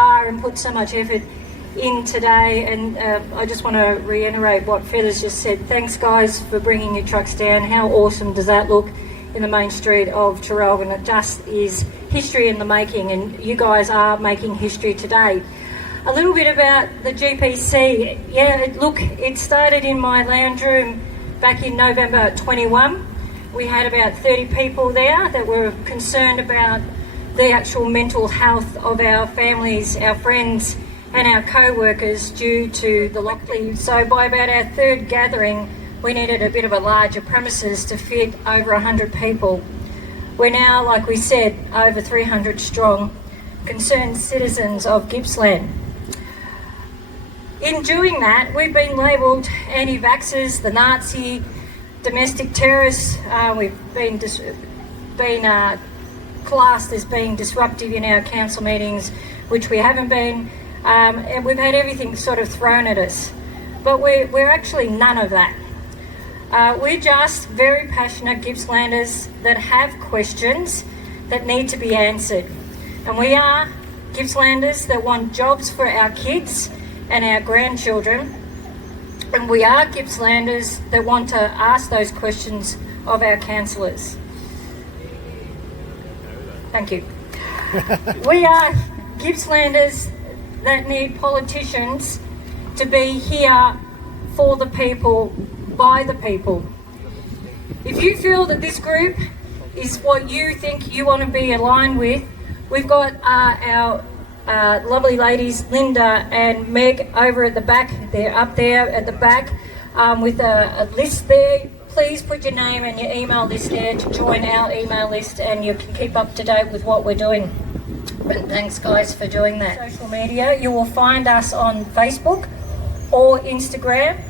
are and put so much effort in today, and I just want to reiterate what Feathers just said. Thanks guys for bringing your trucks down. How awesome does that look in the main street of Traralgon? It just is history in the making, and you guys are making history today. A little bit about the GPC. Yeah, look, it started in my lounge room back in November 21. We had about 30 people there that were concerned about the actual mental health of our families, our friends and our co-workers due to the lockdown. So by about our third gathering, we needed a bit of a larger premises to fit over 100 people. We're now, like we said, over 300 strong, concerned citizens of Gippsland. In doing that, we've been labelled anti-vaxxers, the Nazi, domestic terrorists. We've been classed as being disruptive in our council meetings, which we haven't been. And we've had everything sort of thrown at us. But we're actually none of that. We're just very passionate Gippslanders that have questions that need to be answered. And we are Gippslanders that want jobs for our kids and our grandchildren. And we are Gippslanders that want to ask those questions of our councillors. Thank you. We are Gippslanders that need politicians to be here for the people, by the people. If you feel that this group is what you think you want to be aligned with, we've got our lovely ladies, Linda and Meg, over at the back. They're up there at the back with a list there. Please put your name and your email list there to join our email list, and you can keep up to date with what we're doing. But thanks guys for doing that. Social media, you will find us on Facebook or Instagram.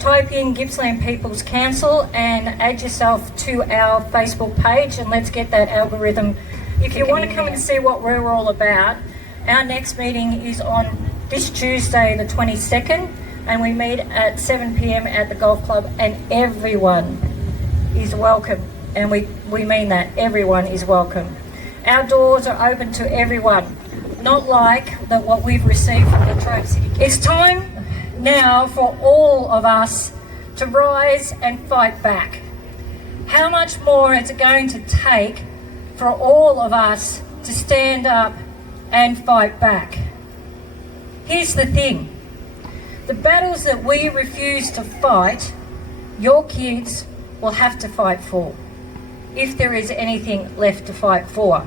Type in Gippsland People's Council and add yourself to our Facebook page, and let's get that algorithm. If you want to come and see what we're all about, our next meeting is on this Tuesday the 22nd, and we meet at 7 p.m. at the golf club, and everyone is welcome, and we mean that, everyone is welcome. Our doors are open to everyone, not like that what we've received from the Trove City. It's time now for all of us to rise and fight back. How much more is it going to take for all of us to stand up and fight back? Here's the thing. The battles that we refuse to fight, your kids will have to fight for, if there is anything left to fight for.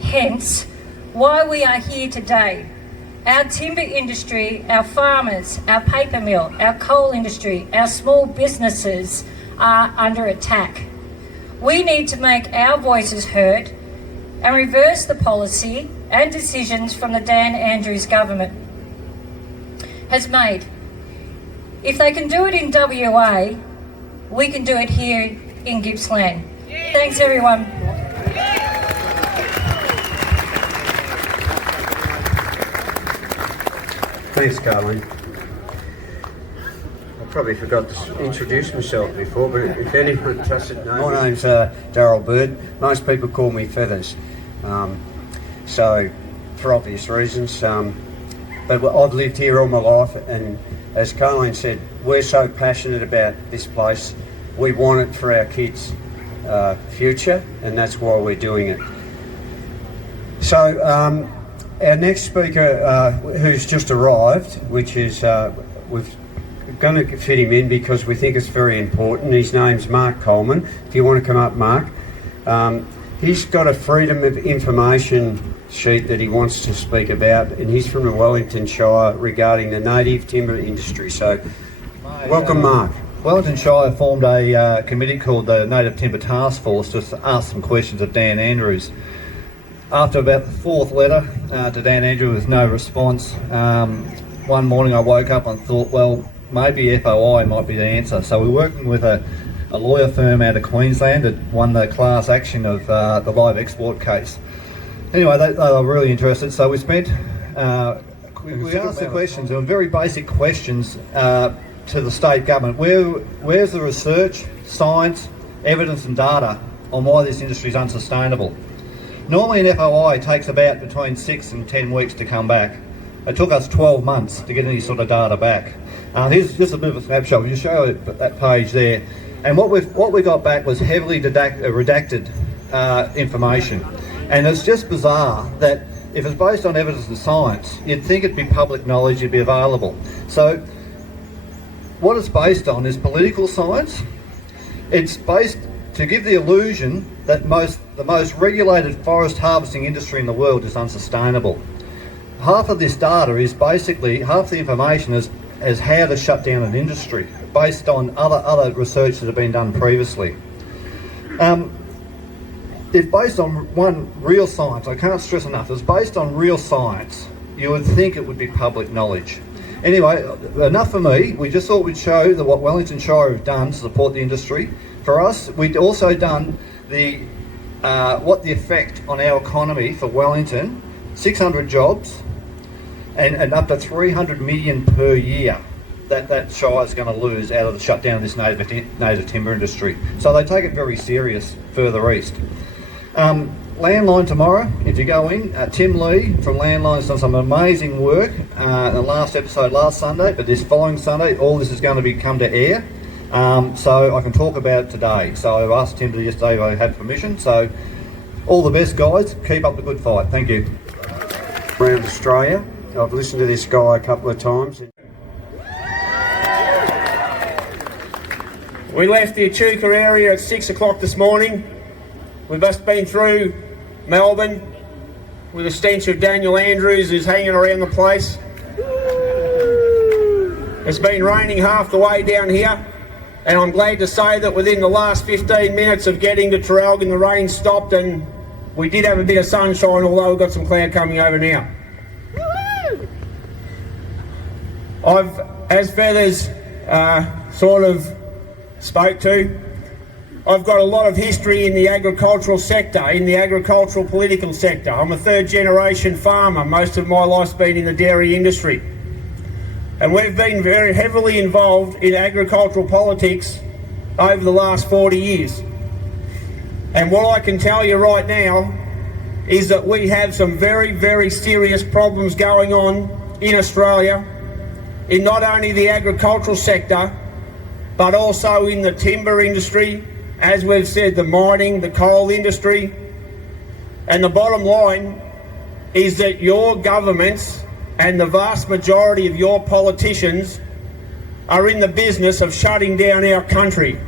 Hence, why we are here today. Our timber industry, our farmers, our paper mill, our coal industry, our small businesses are under attack. We need to make our voices heard and reverse the policy and decisions from the Dan Andrews government has made. If they can do it in WA, we can do it here in Gippsland. Thanks everyone. Thanks, Carleen. I probably forgot to introduce myself before, but if anyone doesn't know, my name's Darryl Bird. Most people call me Feathers, so for obvious reasons. But I've lived here all my life, and as Carleen said, we're so passionate about this place. We want it for our kids' future, and that's why we're doing it. So our next speaker, who's just arrived, which is we're going to fit him in because we think it's very important. His name's Mark Coleman. If you want to come up, Mark. He's got a Freedom of Information sheet that he wants to speak about, and he's from the Wellington Shire regarding the native timber industry. So, welcome, Mark. Wellington Shire formed a committee called the Native Timber Task Force to ask some questions of Dan Andrews. After about the fourth letter to Dan Andrews with no response, one morning I woke up and thought, well, maybe FOI might be the answer. So we're working with a lawyer firm out of Queensland that won the class action of the live export case. Anyway, they were really interested, so we spent, we asked the questions, they were very basic questions to the state government. Where's the research, science, evidence and data on why this industry is unsustainable? Normally an FOI takes about between 6 and 10 weeks to come back. It took us 12 months to get any sort of data back. Here's just a bit of a snapshot. We'll just show you that page there. And what we got back was heavily redacted information. And it's just bizarre that if it's based on evidence and science, you'd think it'd be public knowledge, it'd be available. So what it's based on is political science. It's based to give the illusion that the most regulated forest harvesting industry in the world is unsustainable. Half of this data is basically, half the information is how to shut down an industry based on other research that have been done previously. If based on one real science, I can't stress enough, if it's based on real science, you would think it would be public knowledge. Anyway, enough for me. We just thought we'd show that what Wellington Shire have done to support the industry. For us, we'd also done what the effect on our economy for Wellington, 600 jobs and up to 300 million per year that Shire is going to lose out of the shutdown of this native timber industry. So they take it very serious further east. Landline tomorrow, if you go in, Tim Lee from Landline's done some amazing work in the last episode last Sunday, but this following Sunday, all this is going to come to air. So I can talk about it today. So I've asked Tim to yesterday if I had permission. So all the best, guys. Keep up the good fight. Thank you. Around Australia, I've listened to this guy a couple of times. We left the Echuca area at 6 o'clock this morning. We've just been through Melbourne with a stench of Daniel Andrews who's hanging around the place. It's been raining half the way down here, and I'm glad to say that within the last 15 minutes of getting to Traralgon, the rain stopped and we did have a bit of sunshine, although we've got some cloud coming over now. As Feathers sort of spoke to, I've got a lot of history in the agricultural sector, in the agricultural political sector. I'm a third generation farmer. Most of my life's been in the dairy industry. And we've been very heavily involved in agricultural politics over the last 40 years. And what I can tell you right now is that we have some very, very serious problems going on in Australia, in not only the agricultural sector, but also in the timber industry, as we've said, the mining, the coal industry. And the bottom line is that your governments and the vast majority of your politicians are in the business of shutting down our country.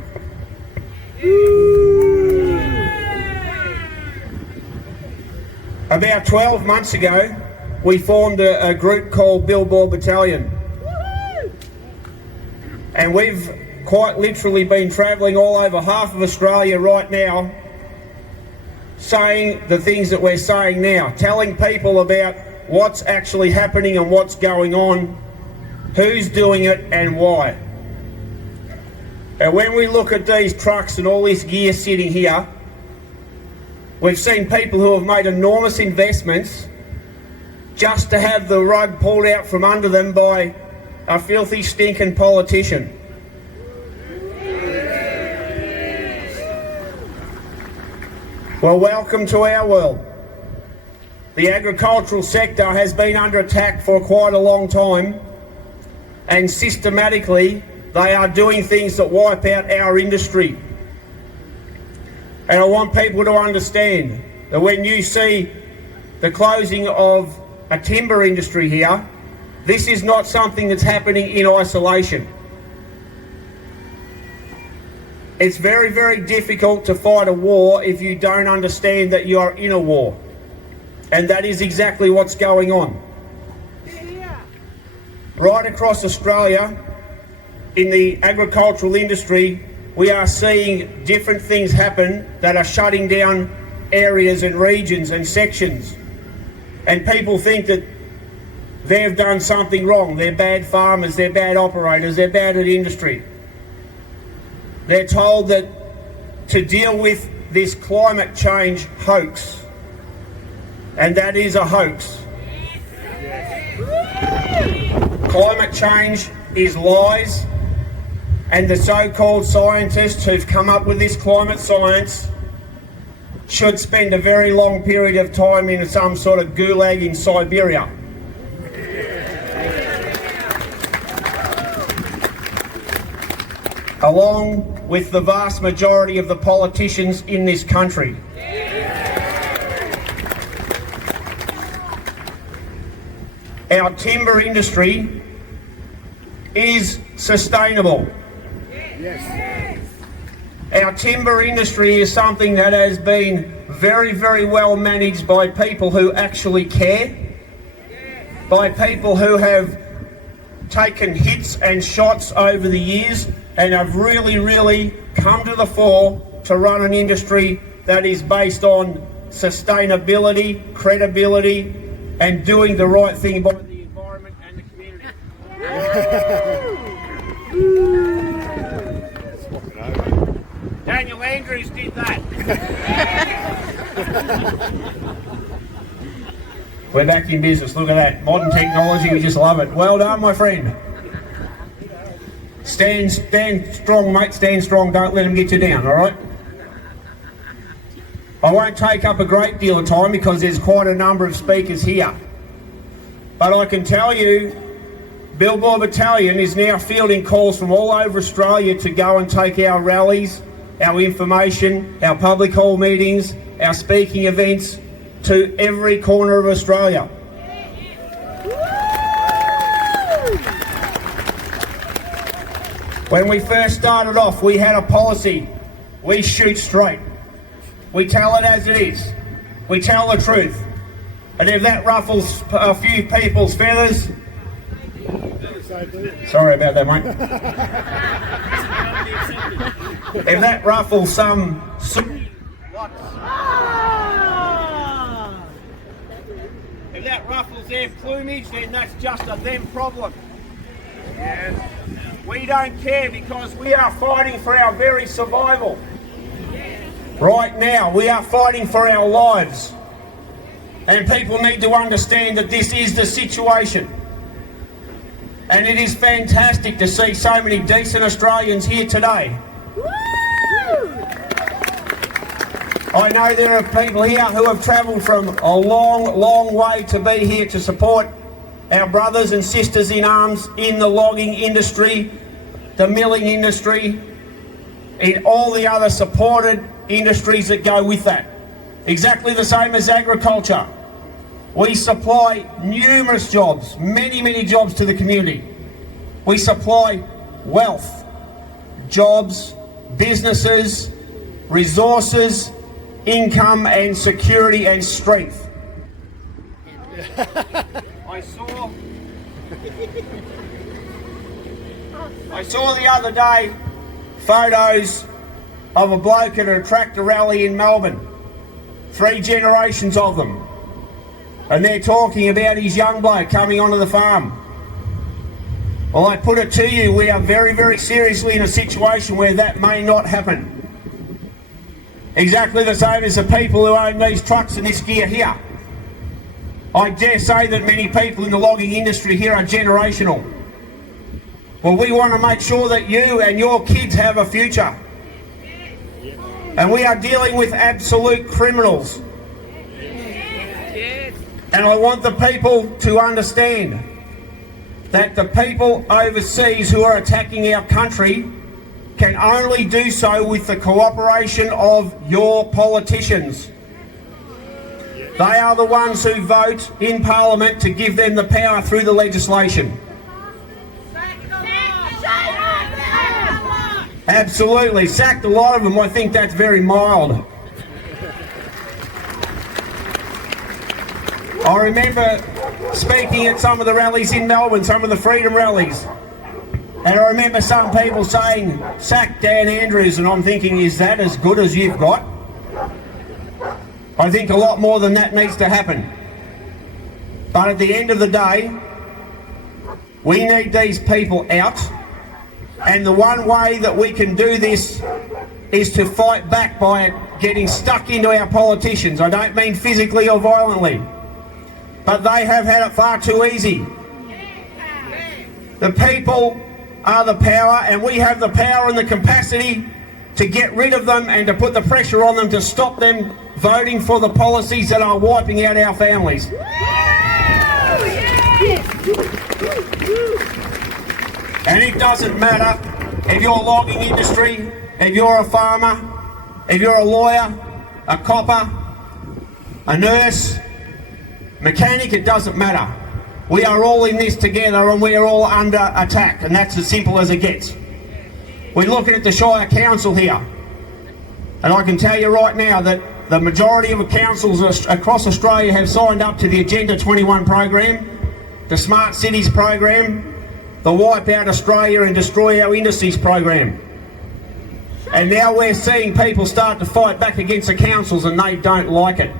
About 12 months ago, we formed a group called Billboard Battalion. And we've quite literally been travelling all over half of Australia right now, saying the things that we're saying now, telling people about what's actually happening and what's going on, who's doing it and why. And when we look at these trucks and all this gear sitting here, we've seen people who have made enormous investments just to have the rug pulled out from under them by a filthy, stinking politician. Well, welcome to our world. The agricultural sector has been under attack for quite a long time, and systematically they are doing things that wipe out our industry. And I want people to understand that when you see the closing of a timber industry here, this is not something that's happening in isolation. It's very, very difficult to fight a war if you don't understand that you are in a war. And that is exactly what's going on. Right across Australia, in the agricultural industry, we are seeing different things happen that are shutting down areas and regions and sections. And people think that they've done something wrong. They're bad farmers, they're bad operators, they're bad at industry. They're told that to deal with this climate change hoax, and that is a hoax. Climate change is lies, and the so-called scientists who've come up with this climate science should spend a very long period of time in some sort of gulag in Siberia. Along with the vast majority of the politicians in this country. Our timber industry is sustainable. Yes. Our timber industry is something that has been very, very well managed by people who actually care, by people who have taken hits and shots over the years and have really, really come to the fore to run an industry that is based on sustainability, credibility, and doing the right thing by the environment and the community. Daniel Andrews did that. We're back in business. Look at that. Modern technology, we just love it. Well done, my friend. Stand strong, mate. Stand strong. Don't let them get you down, all right? I won't take up a great deal of time because there's quite a number of speakers here. But I can tell you, Billboard Battalion is now fielding calls from all over Australia to go and take our rallies, our information, our public hall meetings, our speaking events to every corner of Australia. When we first started off, we had a policy. We shoot straight. We tell it as it is. We tell the truth. And if that ruffles a few people's feathers... Sorry about that, mate. If that ruffles some... If that ruffles their plumage, then that's just a them problem. Yeah. We don't care because we are fighting for our very survival. Right now, we are fighting for our lives. And people need to understand that this is the situation. And it is fantastic to see so many decent Australians here today. I know there are people here who have travelled from a long, long way to be here to support our brothers and sisters in arms in the logging industry, the milling industry, in all the other supported industries that go with that. Exactly the same as agriculture. We supply numerous jobs, many, many jobs to the community. We supply wealth, jobs, businesses, resources, income and security and strength. I saw the other day photos of a bloke at a tractor rally in Melbourne. 3 generations of them. And they're talking about his young bloke coming onto the farm. Well, I put it to you, we are very, very seriously in a situation where that may not happen. Exactly the same as the people who own these trucks and this gear here. I dare say that many people in the logging industry here are generational. Well, we want to make sure that you and your kids have a future. And we are dealing with absolute criminals. And I want the people to understand that the people overseas who are attacking our country can only do so with the cooperation of your politicians. They are the ones who vote in Parliament to give them the power through the legislation. Absolutely, sacked a lot of them. I think that's very mild. I remember speaking at some of the rallies in Melbourne, some of the freedom rallies, and I remember some people saying, sack Dan Andrews, and I'm thinking, is that as good as you've got? I think a lot more than that needs to happen. But at the end of the day, we need these people out, and the one way that we can do this is to fight back by getting stuck into our politicians. I don't mean physically or violently, but they have had it far too easy. The people are the power, and we have the power and the capacity to get rid of them and to put the pressure on them to stop them voting for the policies that are wiping out our families. And it doesn't matter if you're a logging industry, if you're a farmer, if you're a lawyer, a copper, a nurse, mechanic, it doesn't matter. We are all in this together and we are all under attack, and that's as simple as it gets. We're looking at the Shire Council here, and I can tell you right now that the majority of the councils across Australia have signed up to the Agenda 21 program, the Smart Cities program, the Wipe Out Australia and Destroy Our Industries program. And now we're seeing people start to fight back against the councils, and they don't like it.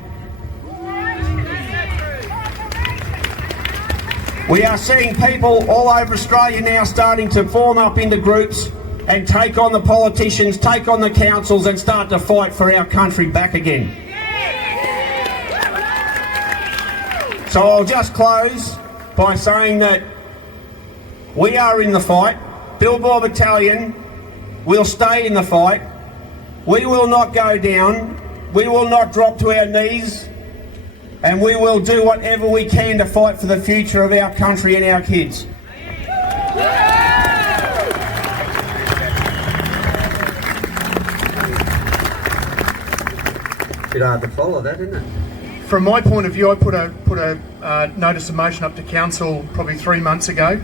We are seeing people all over Australia now starting to form up into groups and take on the politicians, take on the councils, and start to fight for our country back again. So I'll just close by saying that we are in the fight. Bilbao Battalion will stay in the fight. We will not go down. We will not drop to our knees. And we will do whatever we can to fight for the future of our country and our kids. Bit hard to follow that, isn't it? From my point of view, I put a notice of motion up to council probably 3 months ago,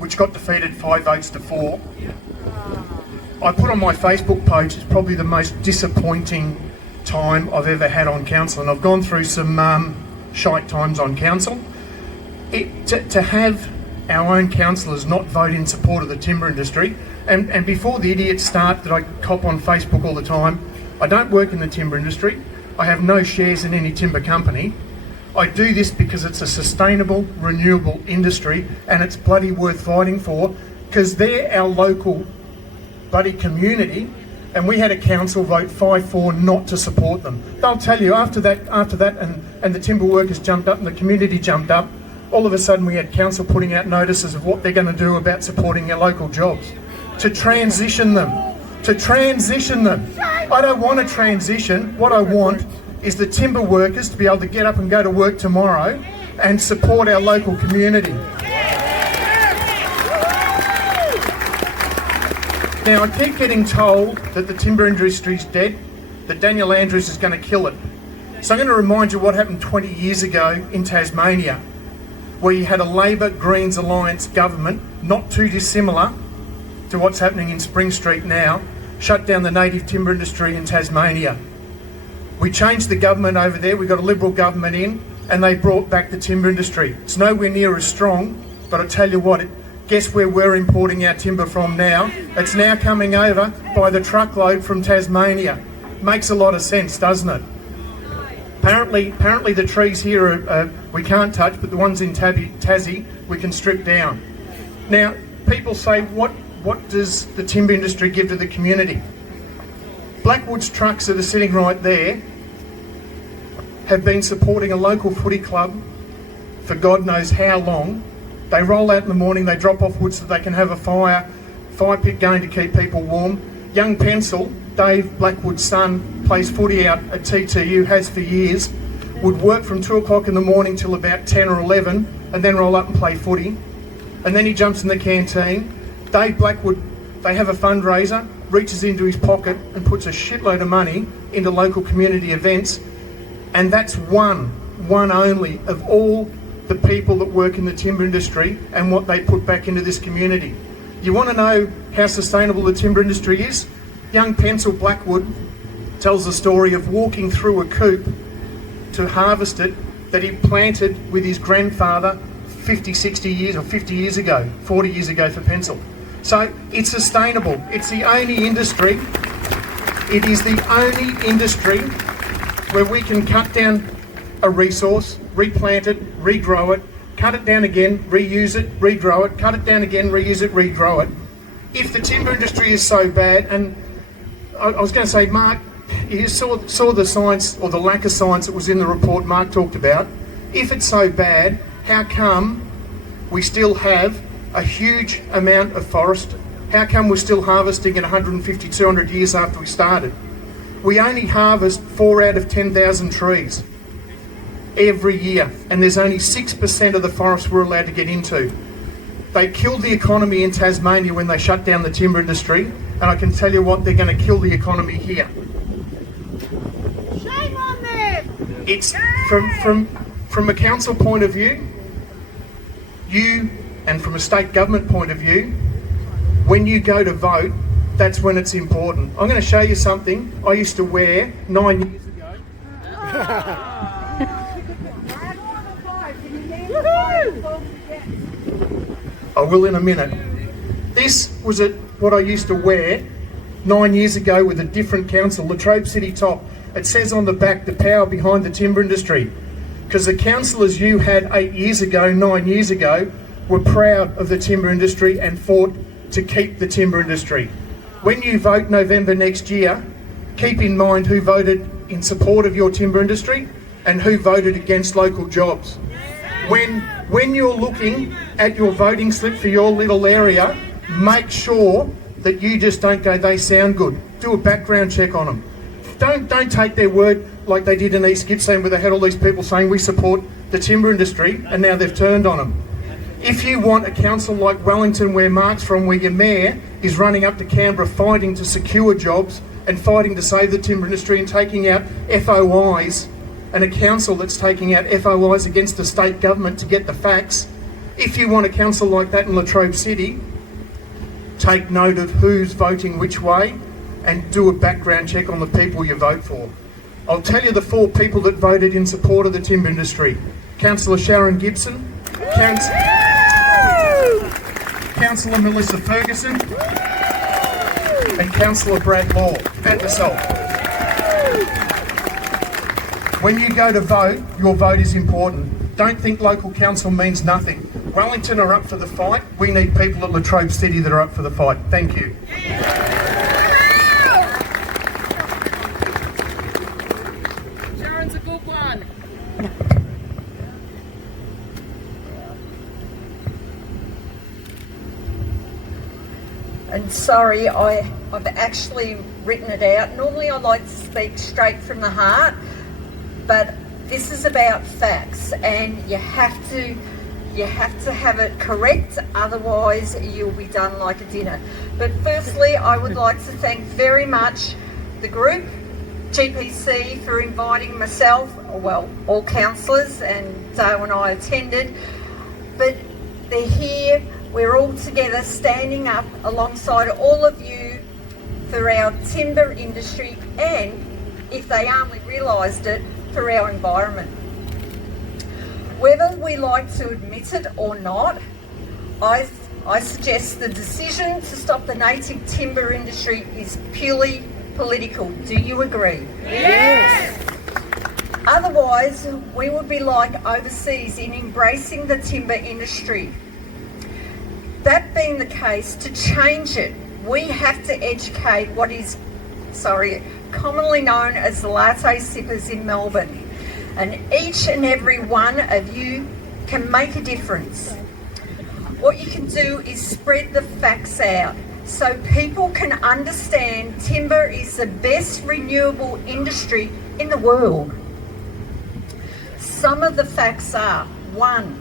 which got defeated 5 votes to 4. I put on my Facebook page, it's probably the most disappointing time I've ever had on council, and I've gone through some shite times on council. To have our own councillors not vote in support of the timber industry, and before the idiots start that I cop on Facebook all the time, I don't work in the timber industry. I have no shares in any timber company. I do this because it's a sustainable, renewable industry, and it's bloody worth fighting for, because they're our local bloody community, and we had a council vote 5-4 not to support them. They'll tell you after that, and the timber workers jumped up and the community jumped up, all of a sudden we had council putting out notices of what they're going to do about supporting our local jobs, to transition them. I don't want a transition. What I want is the timber workers to be able to get up and go to work tomorrow and support our local community. Now, I keep getting told that the timber industry's dead, that Daniel Andrews is going to kill it. So I'm going to remind you what happened 20 years ago in Tasmania, where you had a Labor Greens Alliance government, not too dissimilar to what's happening in Spring Street now, shut down the native timber industry in Tasmania. We changed the government over there, we got a Liberal government in, and they brought back the timber industry. It's nowhere near as strong, but I tell you what, guess where we're importing our timber from now? It's now coming over by the truckload from Tasmania. Makes a lot of sense, doesn't it? Apparently the trees here we can't touch, but the ones in Tassie we can strip down. Now, people say, what does the timber industry give to the community? Blackwood's trucks that are sitting right there have been supporting a local footy club for God knows how long. They roll out in the morning, they drop off wood so they can have a fire pit going to keep people warm. Young Pencil, Dave Blackwood's son, plays footy out at TTU, has for years, would work from 2 o'clock in the morning till about 10 or 11 and then roll up and play footy. And then he jumps in the canteen. Dave Blackwood, they have a fundraiser, reaches into his pocket and puts a shitload of money into local community events, and that's one only of all the people that work in the timber industry and what they put back into this community. You want to know how sustainable the timber industry is? Young Pencil Blackwood tells the story of walking through a coop to harvest it that he planted with his grandfather 50 years ago, 40 years ago for Pencil. So it's sustainable. It's the only industry, it is the only industry where we can cut down a resource, replant it, regrow it, cut it down again, reuse it, regrow it, cut it down again, reuse it, regrow it. If the timber industry is so bad, and I was going to say, Mark, you saw the science or the lack of science that was in the report Mark talked about. If it's so bad, how come we still have a huge amount of forest? How come we're still harvesting at 150, 200 years after we started? We only harvest 4 out of 10,000 trees every year, and there's only 6% of the forest we're allowed to get into. They killed the economy in Tasmania when they shut down the timber industry, and I can tell you what, they're going to kill the economy here. Shame on them! It's from a council point of view, and from a state government point of view, when you go to vote, that's when it's important. I'm going to show you something I used to wear 9 years ago. I will in a minute. This was what I used to wear 9 years ago with a different council, Latrobe City Top. It says on the back, the power behind the timber industry. Because the councillors you had 8 years ago, 9 years ago, were proud of the timber industry and fought to keep the timber industry. When you vote November next year, keep in mind who voted in support of your timber industry and who voted against local jobs. When you're looking at your voting slip for your little area, make sure that you just don't go, they sound good. Do a background check on them. Don't take their word like they did in East Gippsland, where they had all these people saying we support the timber industry, and now they've turned on them. If you want a council like Wellington, where Mark's from, where your mayor is running up to Canberra fighting to secure jobs and fighting to save the timber industry and taking out FOIs, and a council that's taking out FOIs against the state government to get the facts, if you want a council like that in Latrobe City, take note of who's voting which way and do a background check on the people you vote for. I'll tell you the 4 people that voted in support of the timber industry. Councillor Sharon Gibson, Councillor Melissa Ferguson, and Councillor Brad Law, and myself. When you go to vote, your vote is important. Don't think local council means nothing. Wellington are up for the fight. We need people at Latrobe City that are up for the fight. Thank you. Sharon's a good one. And sorry, I've actually written it out. Normally I like to speak straight from the heart, but this is about facts, and you have to have it correct, otherwise you'll be done like a dinner. But firstly, I would like to thank very much the group, GPC, for inviting myself, well, all councillors, and Dale and I attended, but they're here. We're all together standing up alongside all of you for our timber industry, and, if they only realised it, for our environment. Whether we like to admit it or not, I suggest the decision to stop the native timber industry is purely political. Do you agree? Yes! Otherwise, we would be like overseas in embracing the timber industry. That being the case, to change it, we have to educate what is, commonly known as the latte sippers in Melbourne. And each and every one of you can make a difference. What you can do is spread the facts out so people can understand timber is the best renewable industry in the world. Some of the facts are: 1,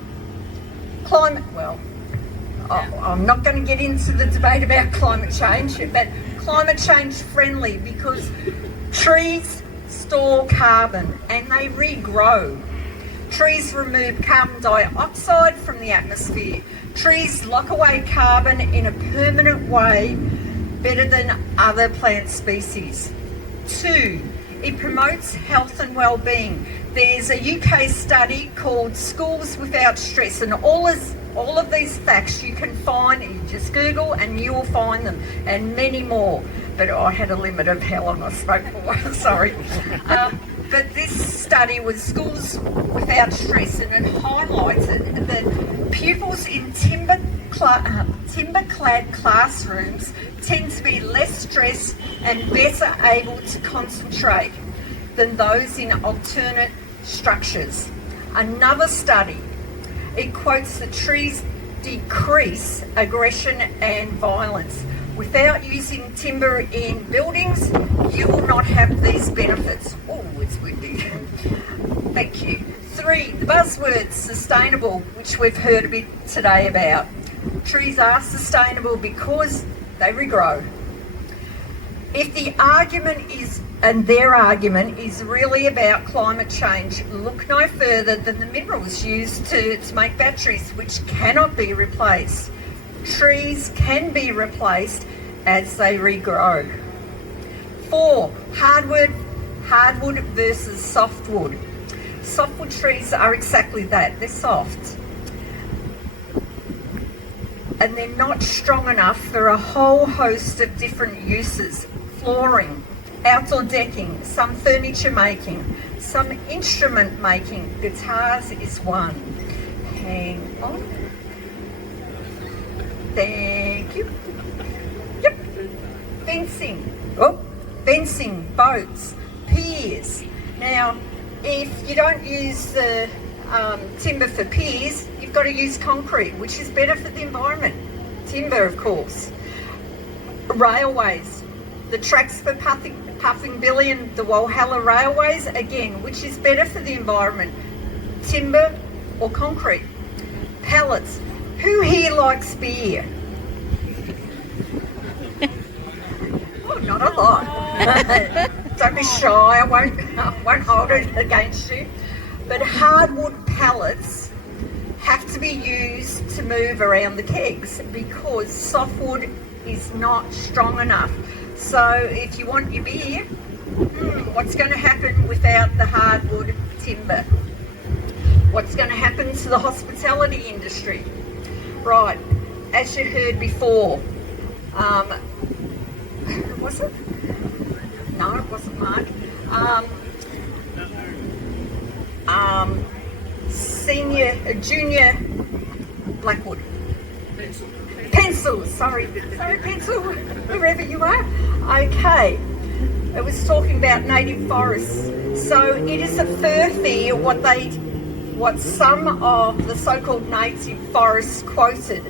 I'm not going to get into the debate about climate change, but climate change friendly, because trees store carbon and they regrow. Trees remove carbon dioxide from the atmosphere. Trees lock away carbon in a permanent way better than other plant species. 2, it promotes health and well-being. There's a UK study called Schools Without Stress, and all of these facts you can find, you just Google and you will find them, and many more. But I had a limit of how long I spoke for, sorry. But this study was Schools Without Stress, and it highlighted that pupils in timber-clad classrooms tend to be less stressed and better able to concentrate than those in alternate structures. Another study, it quotes that trees decrease aggression and violence. Without using timber in buildings, you will not have these benefits. Oh, it's windy. Thank you. 3, the buzzwords sustainable, which we've heard a bit today about. Trees are sustainable because they regrow. If the argument is, and their argument is really about climate change, look no further than the minerals used to make batteries, which cannot be replaced. Trees can be replaced as they regrow. 4, hardwood versus softwood. Softwood trees are exactly that, they're soft. And they're not strong enough for a whole host of different uses. Flooring, outdoor decking, some furniture making, some instrument making. Guitars is one. Hang on. Thank you. Yep. Fencing, boats, piers. Now, if you don't use the timber for piers, you've got to use concrete, which is better for the environment. Timber, of course. Railways, the tracks for Puffing Billy and the Walhalla Railways, again, which is better for the environment. Timber or concrete. Pallets. Who here likes beer? Oh, not a lot. Don't be shy, I won't hold it against you. But hardwood pallets have to be used to move around the kegs because softwood is not strong enough. So if you want your beer, what's going to happen without the hardwood timber? What's going to happen to the hospitality industry? Right, as you heard before, who was it? No, it wasn't Mark. Junior Blackwood. Pencil, sorry Pencil, wherever you are. Okay, it was talking about native forests. So it is a furphy what some of the so-called native forests quoted,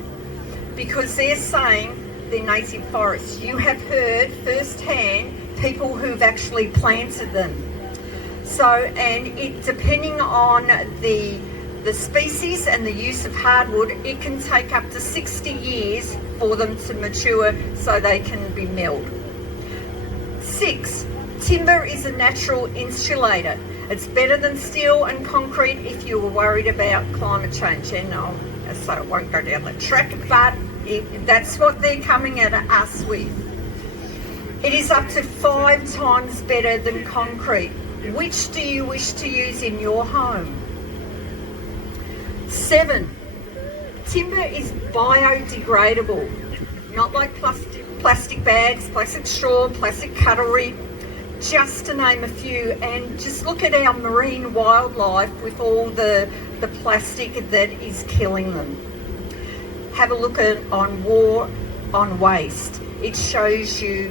because they're saying they're native forests. You have heard firsthand people who've actually planted them. So, and it, depending on the species and the use of hardwood, it can take up to 60 years for them to mature so they can be milled. 6, timber is a natural insulator. It's better than steel and concrete if you were worried about climate change. And so I won't go down the track, but that's what they're coming at us with. It is up to 5 times better than concrete. Which do you wish to use in your home? 7, timber is biodegradable. Not like plastic bags, plastic straw, plastic cutlery, just to name a few. And just look at our marine wildlife with all the plastic that is killing them. Have a look at on war on waste. It shows you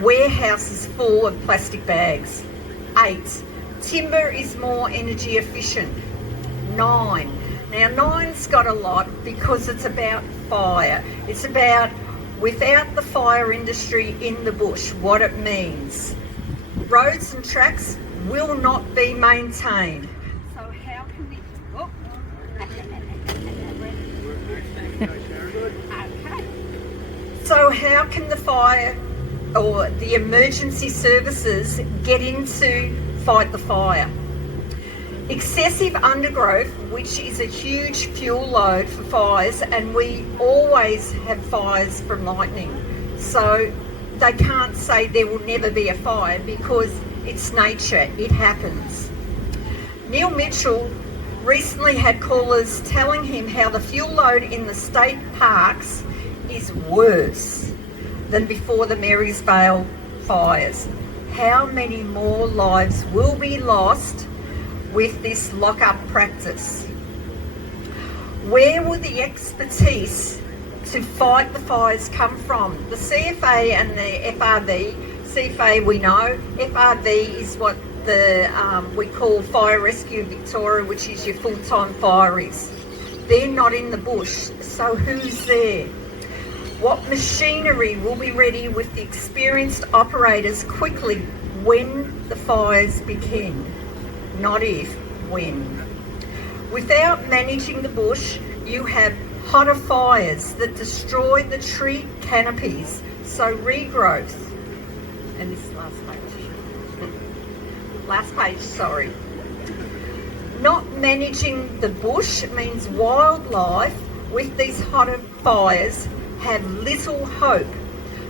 warehouses full of plastic bags. 8, timber is more energy efficient. 9, now 9's got a lot because it's about fire. It's about without the fire industry in the bush, what it means. Roads and tracks will not be maintained. So how can we... Oh. Okay. So how can the fire or the emergency services get in to fight the fire? Excessive undergrowth, which is a huge fuel load for fires, and we always have fires from lightning. So they can't say there will never be a fire because it's nature, it happens. Neil Mitchell recently had callers telling him how the fuel load in the state parks is worse than before the Marysvale fires. How many more lives will be lost with this lock-up practice? Where will the expertise to fight the fires come from? The CFA and the FRV. CFA we know, FRV is what we call Fire Rescue Victoria, which is your full-time fireys. They're not in the bush, so who's there? What machinery will be ready with the experienced operators quickly when the fires begin? Not if, when. Without managing the bush, you have hotter fires that destroy the tree canopies, so regrowth. And this is last page, sorry. Not managing the bush means wildlife with these hotter fires have little hope.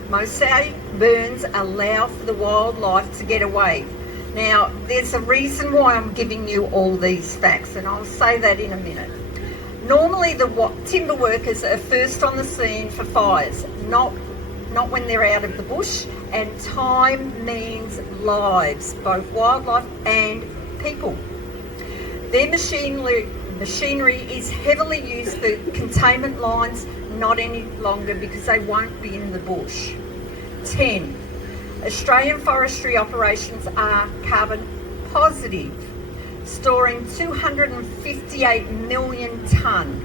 Mosaic burns allow for the wildlife to get away. Now, there's a reason why I'm giving you all these facts, and I'll say that in a minute. Normally, the timber workers are first on the scene for fires, not when they're out of the bush, and time means lives, both wildlife and people. Their machinery is heavily used for containment lines, not any longer because they won't be in the bush. 10. Australian forestry operations are carbon positive, storing 258 million tonne.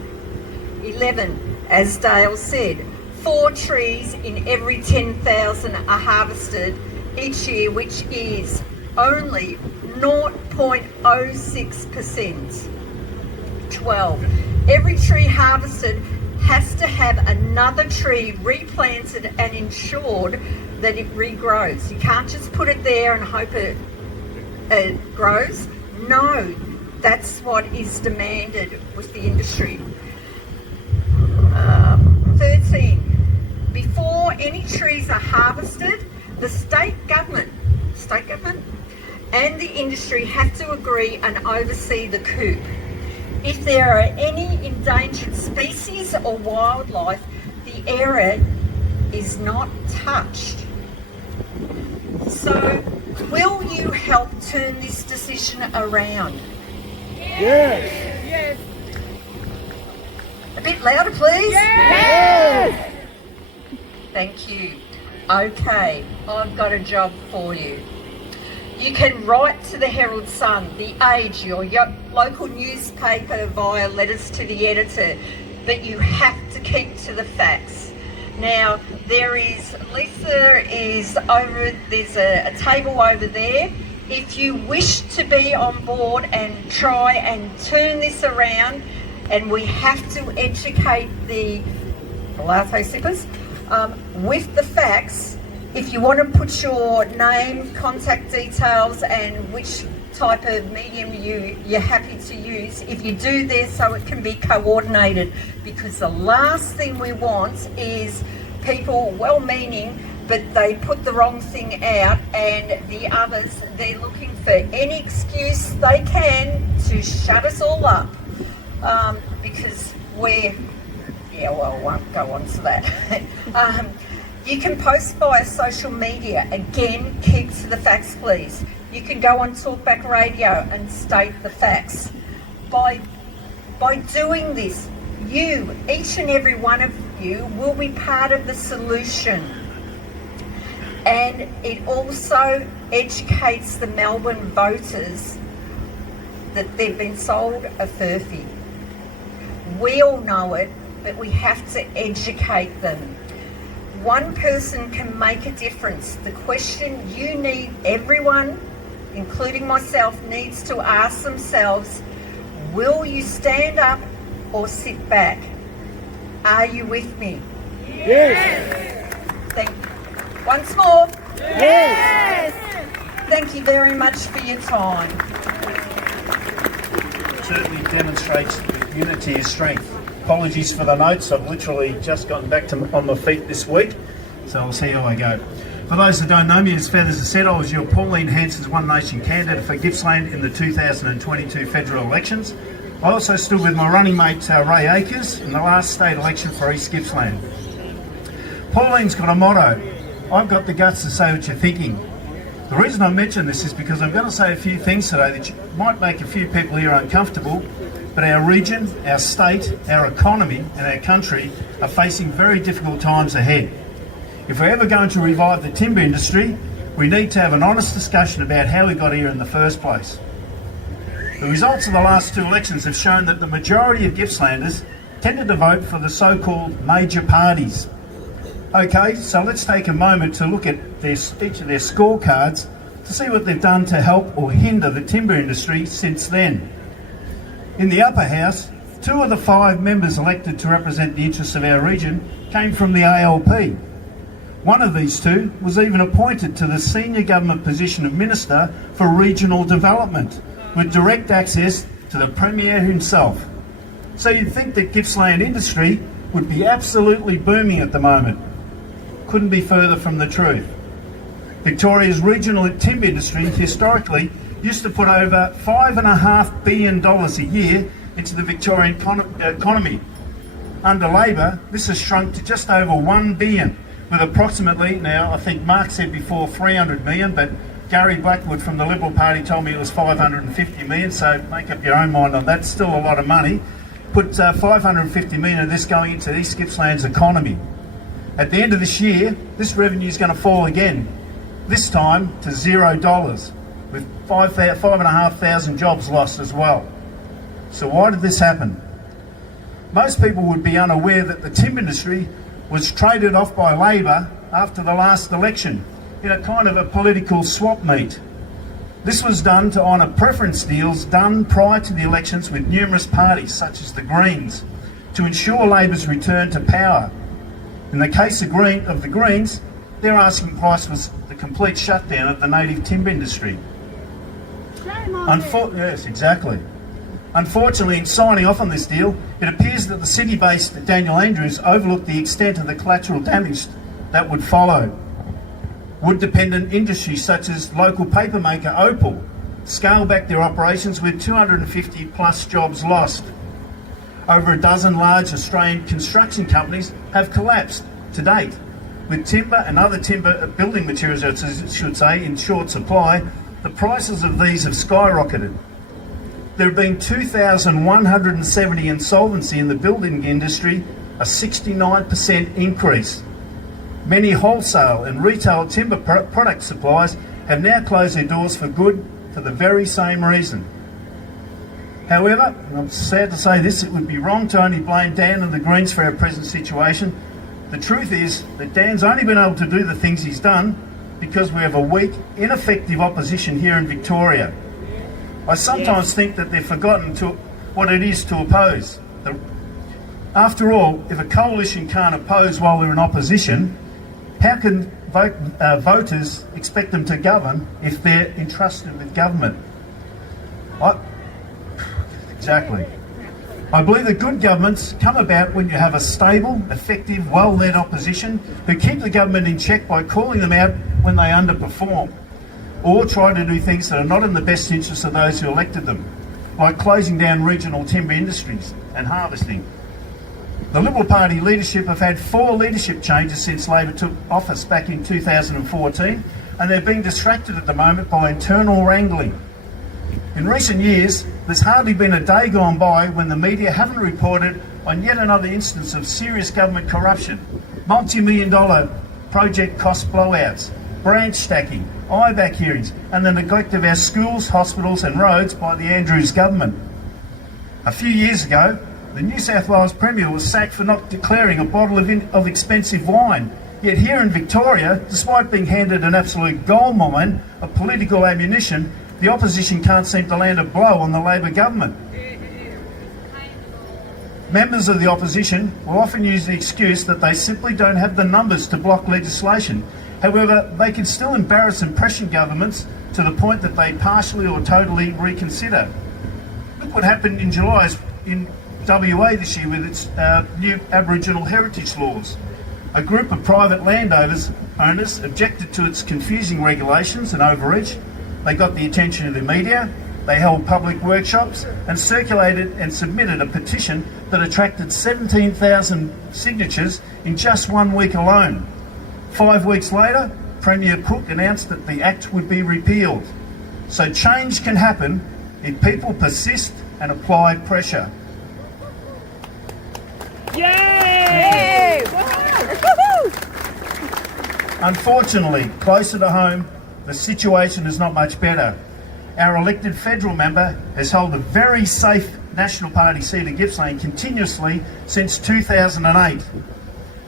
11. As Dale said, 4 trees in every 10,000 are harvested each year, which is only 0.06%. 12. Every tree harvested has to have another tree replanted and ensured that it regrows. You can't just put it there and hope it grows. No, that's what is demanded with the industry. 13. Before any trees are harvested, the state government and the industry have to agree and oversee the coop. If there are any endangered species or wildlife, the area is not touched. So, will you help turn this decision around? Yes. Yes. A bit louder, please. Yes. Thank you. Okay, I've got a job for you. You can write to the Herald Sun, the Age, your local newspaper via letters to the editor, but you have to keep to the facts. Now, Lisa is over, there's a table over there. If you wish to be on board and try and turn this around, and we have to educate the latte sippers with the facts. If you want to put your name, contact details and which type of medium you're happy to use, if you do this so it can be coordinated, because the last thing we want is people well-meaning but they put the wrong thing out, and the others, they're looking for any excuse they can to shut us all up, because I won't go on to that. You can post via social media. Again, keep to the facts, please. You can go on Talkback Radio and state the facts. By doing this, you, each and every one of you, will be part of the solution. And it also educates the Melbourne voters that they've been sold a furphy. We all know it, but we have to educate them. One person can make a difference. The question you need, everyone, including myself, needs to ask themselves, will you stand up or sit back? Are you with me? Yes. Once more. Yes. Thank you very much for your time. Certainly demonstrates that unity is strength. Apologies for the notes, I've literally just gotten back on my feet this week, so I'll see how I go. For those that don't know me, as Feathers has said, I was your Pauline Hanson's One Nation candidate for Gippsland in the 2022 federal elections. I also stood with my running mate Ray Akers in the last state election for East Gippsland. Pauline's got a motto: I've got the guts to say what you're thinking. The reason I mention this is because I'm going to say a few things today that might make a few people here uncomfortable, but our region, our state, our economy and our country are facing very difficult times ahead. If we're ever going to revive the timber industry, we need to have an honest discussion about how we got here in the first place. The results of the last 2 elections have shown that the majority of Gippslanders tended to vote for the so-called major parties. Okay, so let's take a moment to look at each of their scorecards to see what they've done to help or hinder the timber industry since then. In the upper house, 2 of the 5 members elected to represent the interests of our region came from the ALP. One of these 2 was even appointed to the senior government position of Minister for Regional Development, with direct access to the Premier himself. So you'd think that Gippsland industry would be absolutely booming at the moment. Couldn't be further from the truth. Victoria's regional timber industry historically used to put over $5.5 billion a year into the Victorian economy. Under Labor, this has shrunk to just over $1 billion, with approximately, now I think Mark said before 300 million, but Gary Blackwood from the Liberal Party told me it was 550 million, so make up your own mind on that. Still a lot of money. Put 550 million of this going into East Gippsland's economy. At the end of this year, this revenue is going to fall again, this time to $0, with 5,500 jobs lost as well. So why did this happen? Most people would be unaware that the timber industry was traded off by Labor after the last election in a kind of a political swap meet. This was done to honour preference deals done prior to the elections with numerous parties such as the Greens to ensure Labor's return to power. In the case of the Greens, their asking price was the complete shutdown of the native timber industry. Yes, exactly. Unfortunately, in signing off on this deal, it appears that the city-based Daniel Andrews overlooked the extent of the collateral damage that would follow. Wood-dependent industries such as local papermaker Opal scaled back their operations with 250 plus jobs lost. Over a dozen large Australian construction companies have collapsed to date, with timber and other timber building materials, I should say, in short supply. The prices of these have skyrocketed. There have been 2,170 insolvency in the building industry, a 69% increase. Many wholesale and retail timber product suppliers have now closed their doors for good for the very same reason. However, I'm sad to say this, it would be wrong to only blame Dan and the Greens for our present situation. The truth is that Dan's only been able to do the things he's done because we have a weak, ineffective opposition here in Victoria. I sometimes think that they've forgotten what it is to oppose. After all, if a coalition can't oppose while they're in opposition, how can voters expect them to govern if they're entrusted with government? Exactly. I believe that good governments come about when you have a stable, effective, well-led opposition who keep the government in check by calling them out when they underperform, or try to do things that are not in the best interest of those who elected them, like closing down regional timber industries and harvesting. The Liberal Party leadership have had 4 leadership changes since Labor took office back in 2014, and they're being distracted at the moment by internal wrangling. In recent years, there's hardly been a day gone by when the media haven't reported on yet another instance of serious government corruption, multi-million-dollar project cost blowouts, branch stacking, IBAC hearings, and the neglect of our schools, hospitals and roads by the Andrews government. A few years ago, the New South Wales Premier was sacked for not declaring a bottle of expensive wine. Yet here in Victoria, despite being handed an absolute goldmine of political ammunition, the opposition can't seem to land a blow on the Labor government. Members of the opposition will often use the excuse that they simply don't have the numbers to block legislation. However, they can still embarrass and pressure governments to the point that they partially or totally reconsider. Look what happened in July in WA this year with its new Aboriginal heritage laws. A group of private landowners objected to its confusing regulations and overreach. They got the attention of the media, they held public workshops and circulated and submitted a petition that attracted 17,000 signatures in just 1 week alone. 5 weeks later, Premier Cook announced that the Act would be repealed. So change can happen if people persist and apply pressure. Yay! Unfortunately, closer to home, the situation is not much better. Our elected federal member has held a very safe National Party seat in Gippsland continuously since 2008.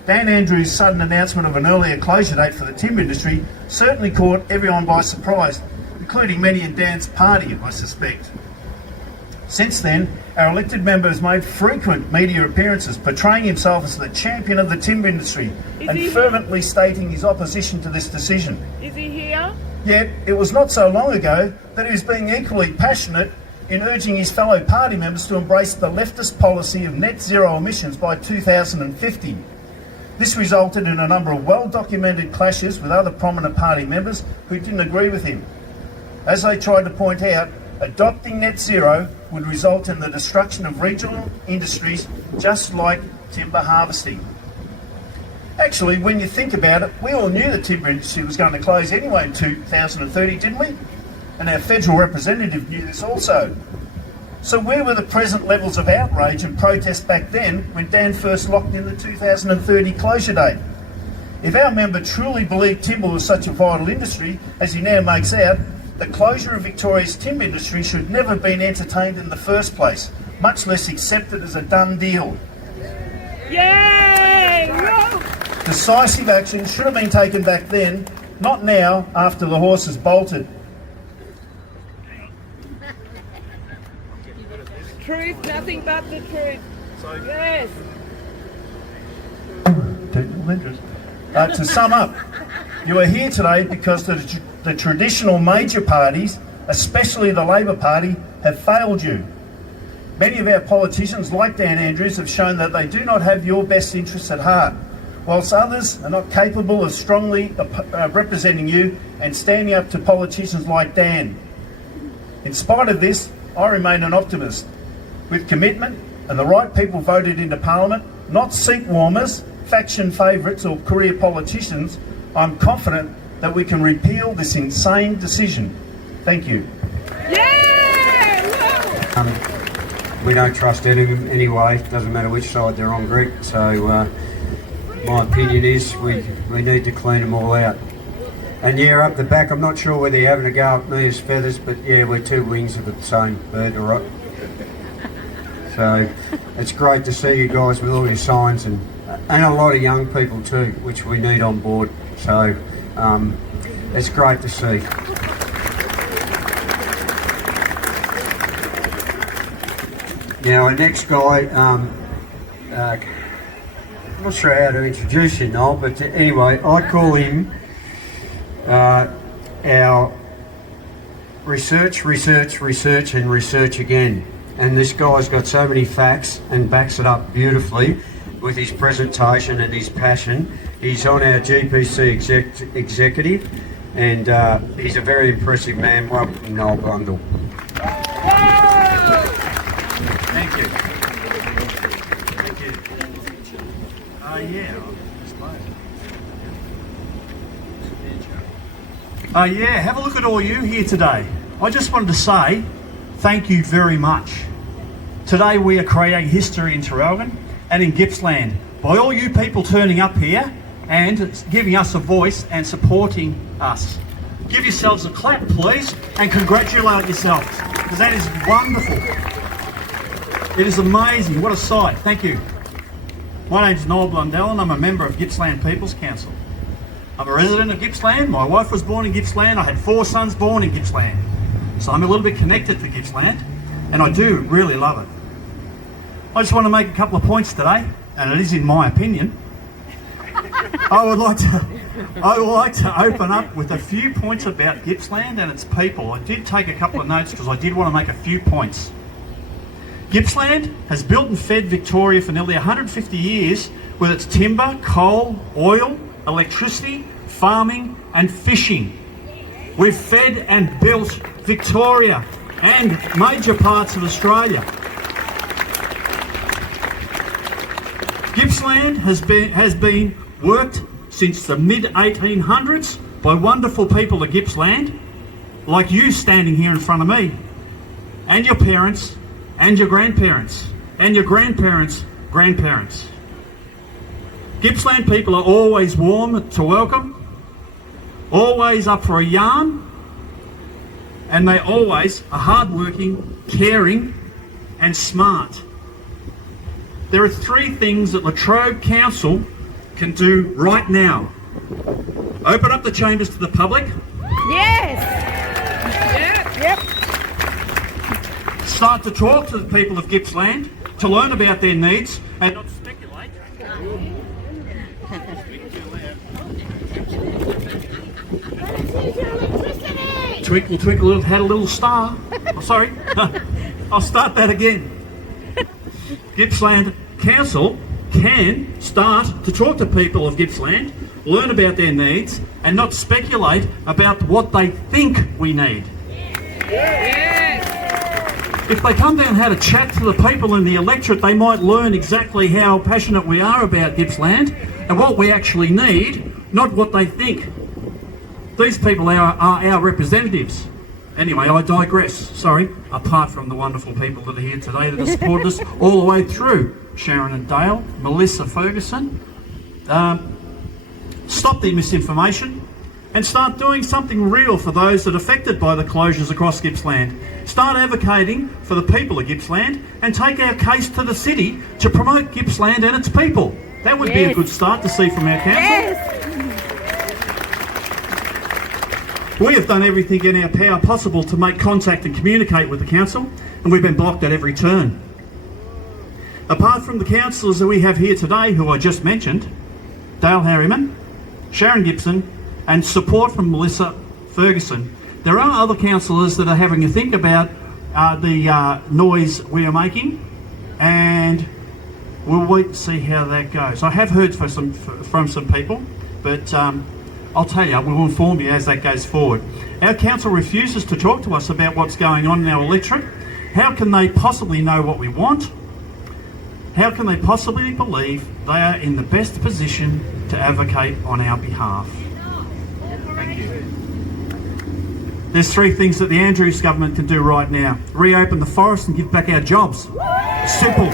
Dan Andrews' sudden announcement of an earlier closure date for the timber industry certainly caught everyone by surprise, including many in Dan's party, I suspect. Since then, our elected member has made frequent media appearances, portraying himself as the champion of the timber industry and fervently stating his opposition to this decision. Is he here? Yet, it was not so long ago that he was being equally passionate in urging his fellow party members to embrace the leftist policy of net zero emissions by 2050. This resulted in a number of well-documented clashes with other prominent party members who didn't agree with him. As they tried to point out, adopting net zero would result in the destruction of regional industries just like timber harvesting. Actually, when you think about it, we all knew the timber industry was going to close anyway in 2030, didn't we? And our federal representative knew this also. So where were the present levels of outrage and protest back then when Dan first locked in the 2030 closure date? If our member truly believed timber was such a vital industry, as he now makes out, the closure of Victoria's timber industry should never have been entertained in the first place, much less accepted as a done deal. Yay! Decisive action should have been taken back then, not now after the horse has bolted. Truth, nothing but the truth. Yes. To sum up, you are here today because the traditional major parties, especially the Labor Party, have failed you. Many of our politicians, like Dan Andrews, have shown that they do not have your best interests at heart, whilst others are not capable of strongly representing you and standing up to politicians like Dan. In spite of this, I remain an optimist. With commitment and the right people voted into Parliament, not seat warmers, faction favourites or career politicians, I'm confident that we can repeal this insane decision. Thank you. We don't trust any of them anyway, doesn't matter which side they're on, Greg. So my opinion is we need to clean them all out. And yeah, up the back, I'm not sure whether you're having a go at me as feathers, but yeah, we're two wings of the same bird, all right? So it's great to see you guys with all your signs and a lot of young people too, which we need on board. So it's great to see. Now our next guy, I'm not sure how to introduce him, Noel, but anyway, I call him our research and research again. And this guy's got so many facts and backs it up beautifully with his presentation and his passion. He's on our GPC executive and he's a very impressive man. Welcome, Noel Blundell. Thank you. Thank you. Yeah, have a look at all you here today. I just wanted to say thank you very much. Today we are creating history in Traralgon and in Gippsland by all you people turning up here and giving us a voice and supporting us. Give yourselves a clap, please, and congratulate yourselves, because that is wonderful. It is amazing. What a sight. Thank you. My name's Noel Blundell and I'm a member of Gippsland People's Council. I'm a resident of Gippsland. My wife was born in Gippsland. I had 4 sons born in Gippsland. So I'm a little bit connected to Gippsland and I do really love it. I just want to make a couple of points today, and it is in my opinion. I would like to open up with a few points about Gippsland and its people. I did take a couple of notes because I did want to make a few points. Gippsland has built and fed Victoria for nearly 150 years with its timber, coal, oil, electricity, farming and fishing. We've fed and built Victoria and major parts of Australia. Gippsland has been worked since the mid-1800s by wonderful people of Gippsland, like you standing here in front of me, and your parents, and your grandparents, and your grandparents' grandparents. Gippsland people are always warm to welcome, always up for a yarn, and they always are hardworking, caring, and smart. There are 3 things that Latrobe Council can do right now. Open up the chambers to the public. Yes. Yep. Start to talk to the people of Gippsland to learn about their needs and not speculate. Twinkle, twinkle, little had a little star. Oh, sorry. I'll start that again. Gippsland Council can start to talk to people of Gippsland, learn about their needs, and not speculate about what they think we need. If they come down and have a chat to the people in the electorate, they might learn exactly how passionate we are about Gippsland and what we actually need, not what they think. These people are our representatives. Anyway, I digress. Sorry, apart from the wonderful people that are here today that have supported us all the way through. Sharon and Dale, Melissa Ferguson. Stop the misinformation and start doing something real for those that are affected by the closures across Gippsland. Start advocating for the people of Gippsland and take our case to the city to promote Gippsland and its people. That would be a good start to see from our council. We have done everything in our power possible to make contact and communicate with the council, and we've been blocked at every turn. Apart from the councillors that we have here today, who I just mentioned, Dale Harriman, Sharon Gibson, and support from Melissa Ferguson, there are other councillors that are having a think about the noise we are making, and we'll wait to see how that goes. I have heard from some people, but I'll tell you, we will inform you as that goes forward. Our council refuses to talk to us about what's going on in our electorate. How can they possibly know what we want? How can they possibly believe they are in the best position to advocate on our behalf? Thank you. There's three things that the Andrews government can do right now. Reopen the forest and give back our jobs. Simple.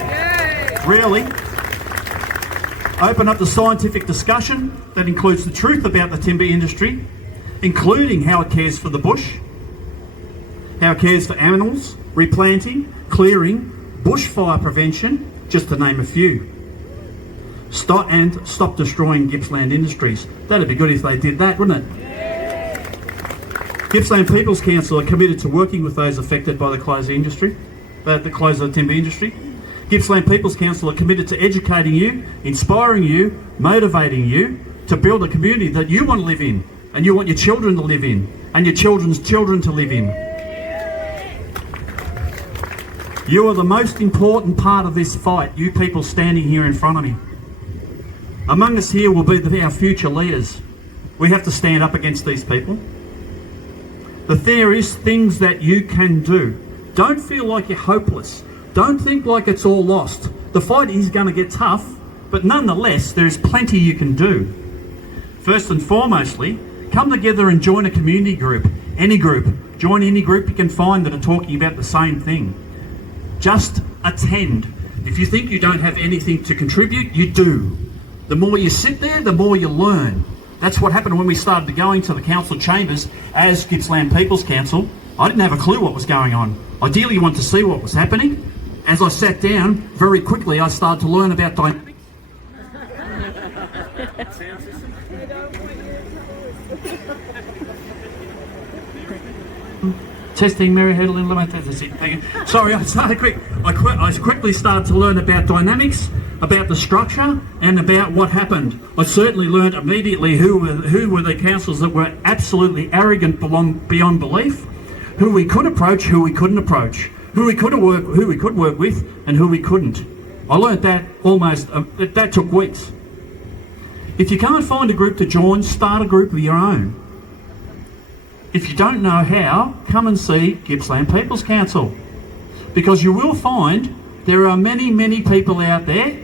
Really. Open up the scientific discussion that includes the truth about the timber industry, including how it cares for the bush, how it cares for animals, replanting, clearing, bushfire prevention, just to name a few. Stop destroying Gippsland industries. That'd be good if they did that, wouldn't it? Gippsland People's Council are committed to working with those affected by the close of the timber industry. Gippsland People's Council are committed to educating you, inspiring you, motivating you to build a community that you want to live in, and you want your children to live in, and your children's children to live in. You are the most important part of this fight, you people standing here in front of me. Among us here will be our future leaders. We have to stand up against these people. There is things that you can do. Don't feel like you're hopeless. Don't think like it's all lost. The fight is going to get tough, but nonetheless, there is plenty you can do. First and foremostly, come together and join a community group, any group. Join any group you can find that are talking about the same thing. Just attend. If you think you don't have anything to contribute, you do. The more you sit there, the more you learn. That's what happened when we started going to the council chambers as Gippsland People's Council. I didn't have a clue what was going on. Ideally, you want to see what was happening. As I sat down, very quickly I started to learn about dynamics. Testing, Mary Hedl, implemented. Sorry, I quickly started to learn about dynamics, about the structure, and about what happened. I certainly learned immediately who were the councils that were absolutely arrogant beyond belief, who we could approach, who we couldn't approach, who we could work with, and who we couldn't. I learnt that that took weeks. If you can't find a group to join, start a group of your own. If you don't know how, come and see Gippsland People's Council. Because you will find there are many, many people out there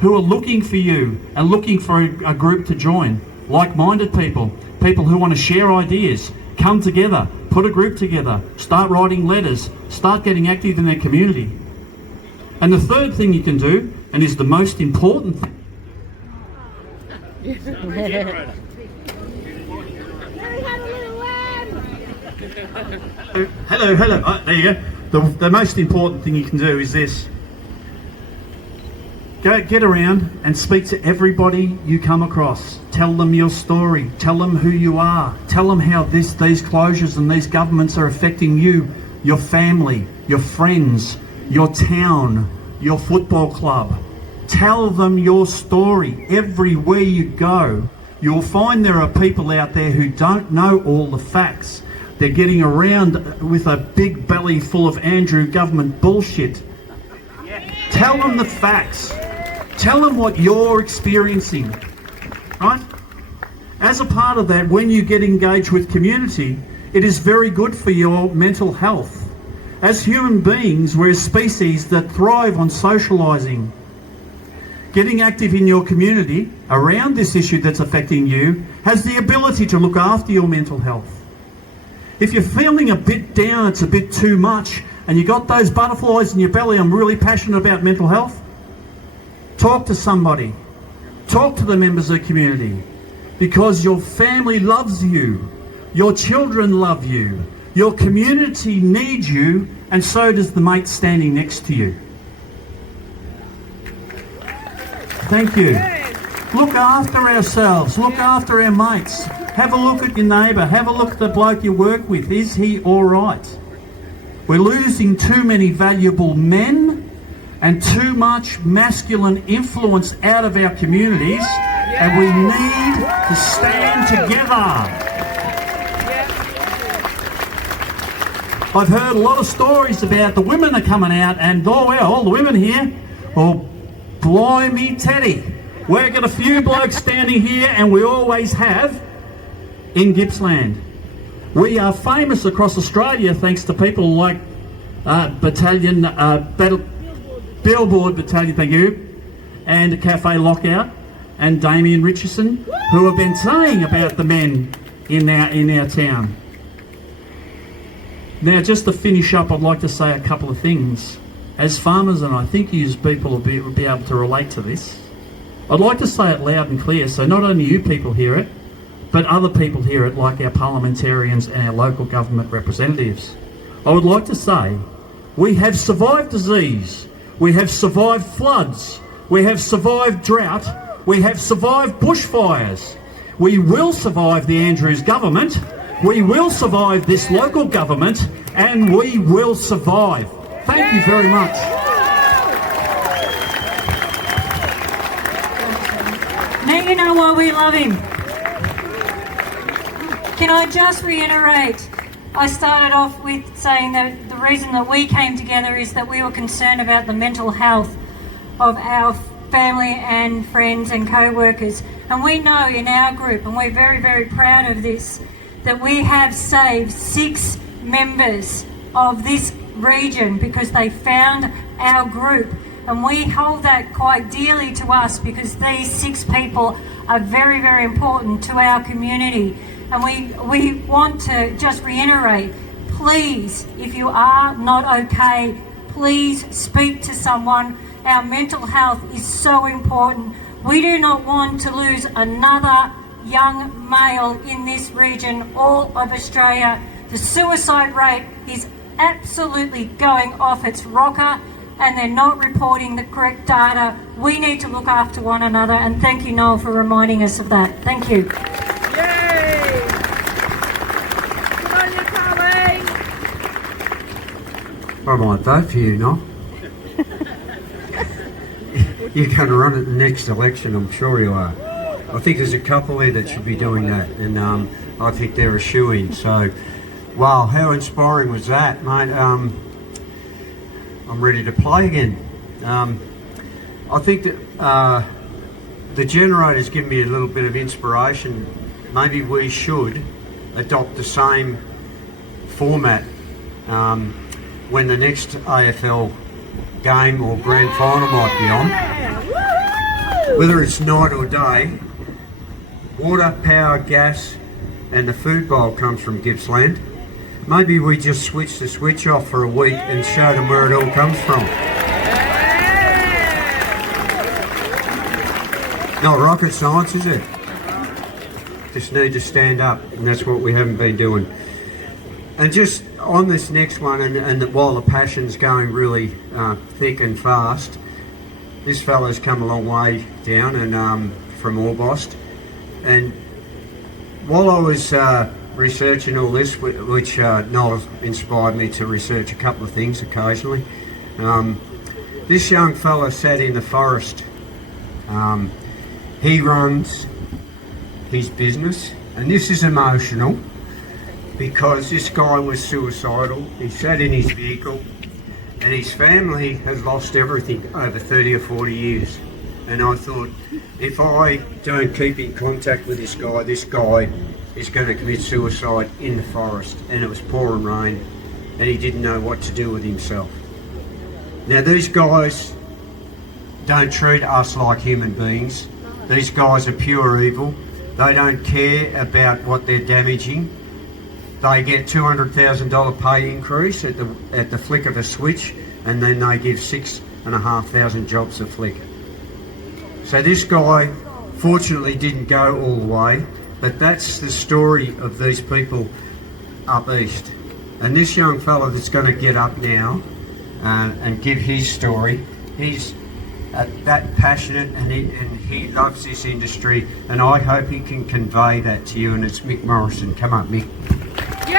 who are looking for you and looking for a group to join. Like-minded people, people who want to share ideas, come together, put a group together, start writing letters, start getting active in their community. And the third thing you can do, and is the most important thing, hello, there you go. The most important thing you can do is this. Go get around and speak to everybody you come across. Tell them your story. Tell them who you are. Tell them how these closures and these governments are affecting you, your family, your friends, your town, your football club. Tell them your story. Everywhere you go, you'll find there are people out there who don't know all the facts. They're getting around with a big belly full of Andrew government bullshit. Tell them the facts. Tell them what you're experiencing, right? As a part of that, when you get engaged with community, it is very good for your mental health. As human beings, we're a species that thrive on socialising. Getting active in your community around this issue that's affecting you has the ability to look after your mental health. If you're feeling a bit down, it's a bit too much, and you got those butterflies in your belly, I'm really passionate about mental health, talk to somebody. Talk to the members of the community, because your family loves you, your children love you, your community needs you, and so does the mate standing next to you. Thank you. Look after ourselves, look after our mates. Have a look at your neighbour, have a look at the bloke you work with. Is he all right? We're losing too many valuable men and too much masculine influence out of our communities, and we need to stand together. I've heard a lot of stories about the women are coming out, and oh well, all the women here, well, blimey Teddy, we've got a few blokes standing here, and we always have, in Gippsland. We are famous across Australia thanks to people like Billboard Battalion, thank you, and Cafe Lockout, and Damien Richardson, who have been saying about the men in our town. Now, just to finish up, I'd like to say a couple of things. As farmers, and I think you people will be able to relate to this, I'd like to say it loud and clear, so not only you people hear it, but other people hear it, like our parliamentarians and our local government representatives. I would like to say, we have survived disease, we have survived floods, we have survived drought, we have survived bushfires. We will survive the Andrews government, we will survive this local government, and we will survive. Thank you very much. Now you know why we love him. Can I just reiterate, I started off with saying that the reason that we came together is that we were concerned about the mental health of our family and friends and co-workers. And we know in our group, and we're very, very proud of this, that we have saved 6 members of this region because they found our group. And we hold that quite dearly to us because these 6 people are very, very important to our community. And we want to just reiterate, please, if you are not okay, please speak to someone. Our mental health is so important. We do not want to lose another young male in this region, all of Australia. The suicide rate is absolutely going off its rocker, and they're not reporting the correct data. We need to look after one another, and thank you, Noel, for reminding us of that. Thank you. Yay! Good on you, Colleen! I might vote for you, Noel. You're going to run at the next election, I'm sure you are. I think there's a couple here that should be doing that, and I think they're a shoo-in. So, wow, how inspiring was that, mate? I'm ready to play again. I think that the generator's given me a little bit of inspiration. Maybe we should adopt the same format when the next AFL game or grand final might be on. Whether it's night or day, water, power, gas and the food bowl comes from Gippsland. Maybe we just switch the switch off for a week and show them where it all comes from. Not rocket science, is it? Just need to stand up, and that's what we haven't been doing. And just on this next one, and while the passion's going really thick and fast, this fella's come a long way down and from Orbost. And while I was researching all this, which Noel inspired me to research a couple of things occasionally, this young fella sat in the forest. He runs his business, and this is emotional because this guy was suicidal. He sat in his vehicle, and his family has lost everything over 30 or 40 years. And I thought, if I don't keep in contact with this guy is going to commit suicide in the forest. And it was pouring rain, and he didn't know what to do with himself. Now, these guys don't treat us like human beings. These guys are pure evil. They don't care about what they're damaging. They get $200,000 pay increase at the flick of a switch, and then they give 6,500 jobs a flick. So this guy fortunately didn't go all the way, but that's the story of these people up east. And this young fella that's going to get up now and give his story, he's that passionate, and he loves this industry, and I hope he can convey that to you. And it's Mick Morrison. Come up, Mick. Yay!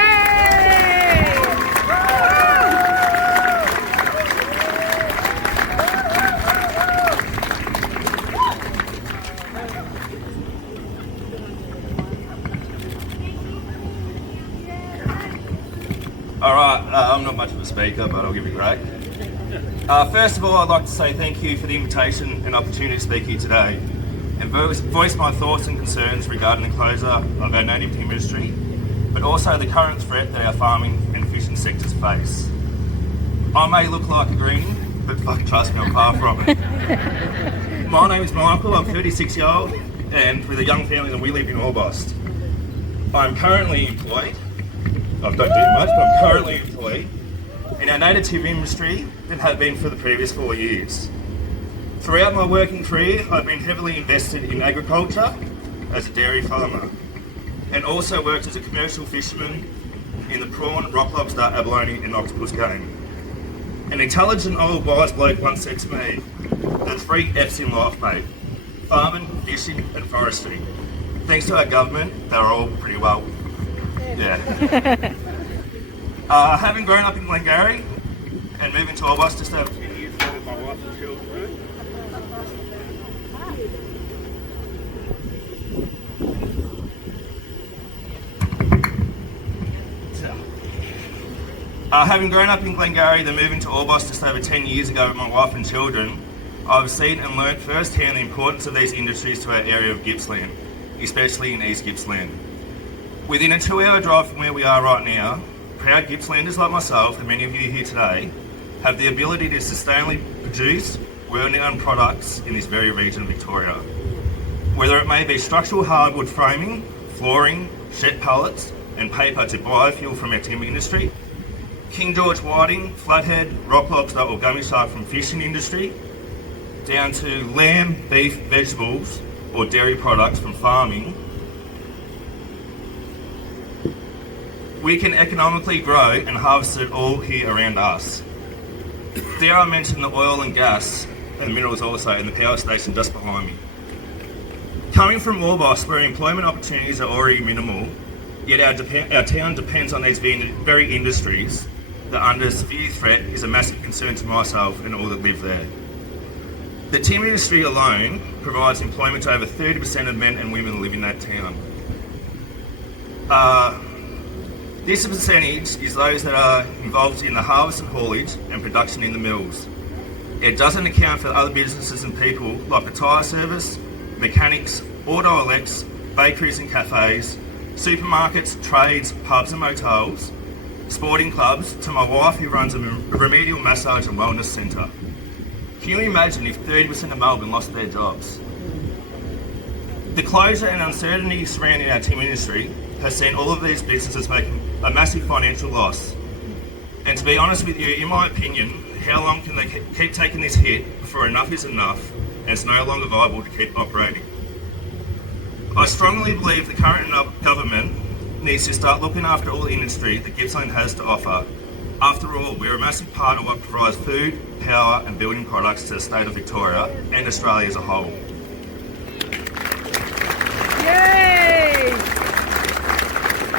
Alright, I'm not much of a speaker, but I'll give it a crack. First of all, I'd like to say thank you for the invitation and opportunity to speak here today and voice my thoughts and concerns regarding the closure of our native timber industry, but also the current threat that our farming and fishing sectors face. I may look like a greenie, but fucking trust me, I'm far from it. My name is Michael, I'm 36 years old, and with a young family, and we live in Orbost. I'm currently employed. I don't do much, but I'm currently employed in our native timber industry and have been for the previous 4 years. Throughout my working career, I've been heavily invested in agriculture as a dairy farmer, and also worked as a commercial fisherman in the prawn, rock lobster, abalone and octopus game. An intelligent old wise bloke once said to me, the 3 F's in life, mate: farming, fishing and forestry. Thanks to our government, they're all pretty well. Yeah. Having grown up in Glengarry and moving to Orbost just over 10 years ago with my wife and children, having grown up in Glengarry, then moving to Orbost just over 10 years ago with my wife and children, I've seen and learnt firsthand the importance of these industries to our area of Gippsland, especially in East Gippsland. Within a 2-hour drive from where we are right now, proud Gippslanders like myself and many of you here today have the ability to sustainably produce world-renowned products in this very region of Victoria. Whether it may be structural hardwood framing, flooring, shed pallets and paper to biofuel from our timber industry, King George whiting, flathead, rock lobster or gummy shark from fishing industry, down to lamb, beef, vegetables or dairy products from farming, we can economically grow and harvest it all here around us. There I mentioned the oil and gas and the minerals also, and the power station just behind me. Coming from Orbost, where employment opportunities are already minimal, yet our town depends on these very industries that under severe threat is a massive concern to myself and all that live there. The timber industry alone provides employment to over 30% of men and women who live in that town. This percentage is those that are involved in the harvest and haulage and production in the mills. It doesn't account for other businesses and people like the tyre service, mechanics, auto elects, bakeries and cafes, supermarkets, trades, pubs and motels, sporting clubs, to my wife who runs a remedial massage and wellness centre. Can you imagine if 30% of Melbourne lost their jobs? The closure and uncertainty surrounding our timber industry has seen all of these businesses making a massive financial loss. And to be honest with you, in my opinion, how long can they keep taking this hit before enough is enough and it's no longer viable to keep operating? I strongly believe the current government needs to start looking after all the industry that Gippsland has to offer After all, we're a massive part of what provides food, power and building products to the state of Victoria and Australia as a whole. Yay!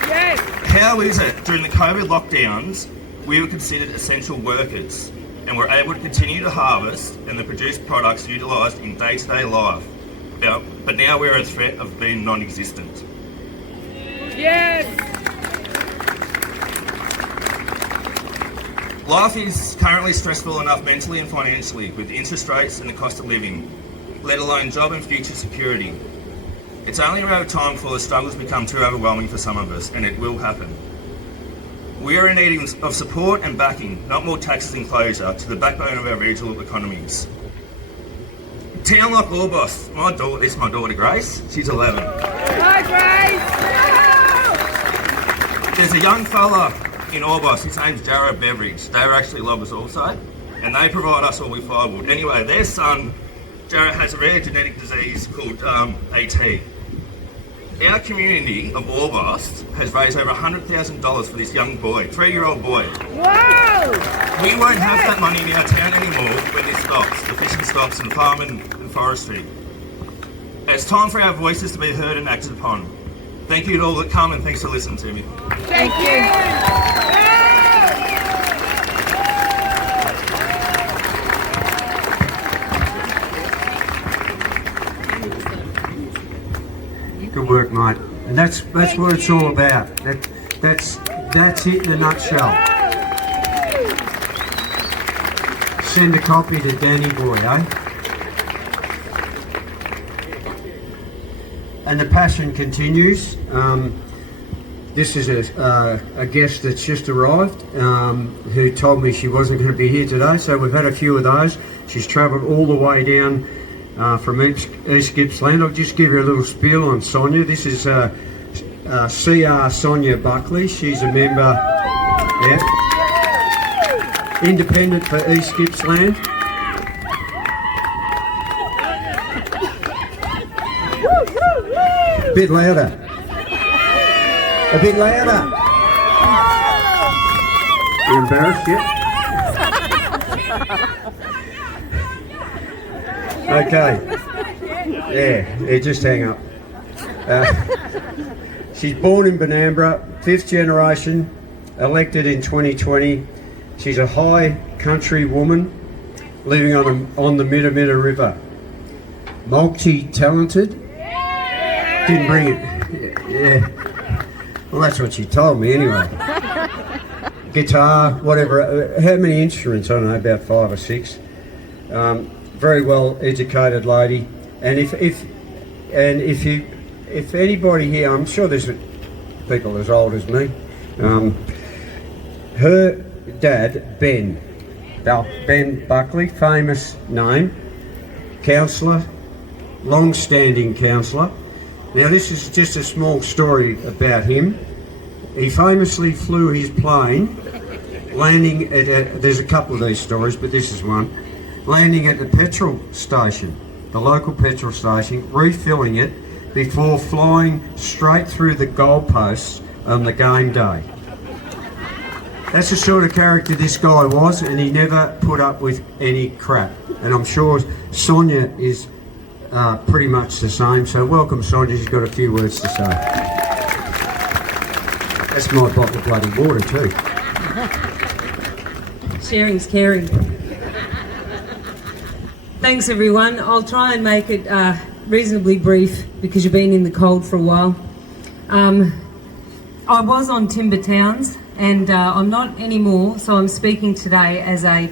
Yes! How is it during the COVID lockdowns we were considered essential workers and were able to continue to harvest and the produced products utilised in day-to-day life, but now we're at threat of being non-existent? Yes! Life is currently stressful enough mentally and financially with interest rates and the cost of living, let alone job and future security. It's only a matter of time before the struggles become too overwhelming for some of us, and it will happen. We are in need of support and backing, not more taxes and closure, to the backbone of our regional economies. Town like Orbost, this is my daughter Grace, she's 11. Hi, Grace! There's a young fella in Orbost, his name's Jarrah Beveridge. They were actually loggers also, and they provide us all with firewood. Anyway, their son, Jarrah, has a rare genetic disease called AT. Our community of Orbost has raised over $100,000 for this young boy, 3-year-old boy. Wow! We won't have that money in our town anymore when this stops, the fishing stops and farming and forestry. It's time for our voices to be heard and acted upon. Thank you to all that come and thanks for listening to me. Thank you! Good work, mate. And that's what it's all about. That's it in a nutshell. Send a copy to Danny boy, eh? And the passion continues. This is a guest that's just arrived who told me she wasn't going to be here today, so we've had a few of those. She's travelled all the way down from East Gippsland. I'll just give you a little spiel on Sonia. This is CR Sonia Buckley. She's a member, independent for East Gippsland. A bit louder. A bit louder. You embarrassed yet? Okay. Yeah, just hang up. She's born in Benambra, 5th generation, elected in 2020. She's a high country woman living on the Mitta River. Multi-talented. Didn't bring it. Yeah. Well, that's what she told me anyway. Guitar, whatever. How many instruments? I don't know, about 5 or 6. Very well educated lady. And if anybody here, I'm sure there's people as old as me. Her dad, Ben Buckley, famous name, councillor, long-standing councillor. Now this is just a small story about him. He famously flew his plane, landing at there's a couple of these stories, but this is one, landing at the petrol station, the local petrol station, refilling it before flying straight through the goalposts on the game day. That's the sort of character this guy was, and he never put up with any crap. And I'm sure Sonia is pretty much the same. So welcome, Sonia. She's got a few words to say. That's my bottle of bloody water too. Sharing's caring. Thanks everyone. I'll try and make it reasonably brief because you've been in the cold for a while. I was on Timber Towns and I'm not anymore, so I'm speaking today as a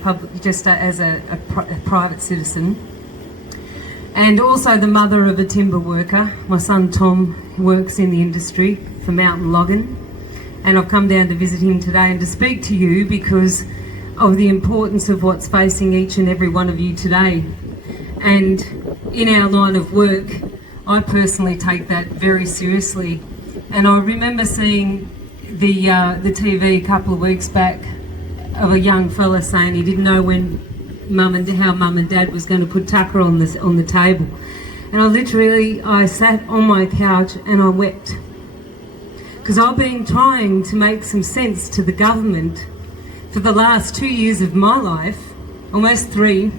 private citizen and also the mother of a timber worker. My son Tom works in the industry for Mountain Logging, and I've come down to visit him today and to speak to you because of the importance of what's facing each and every one of you today. And in our line of work, I personally take that very seriously. And I remember seeing the TV a couple of weeks back of a young fella saying he didn't know when how mum and dad was going to put tucker on the table. And I sat on my couch and I wept. Because I've been trying to make some sense to the government for the last 2 years of my life, almost 3,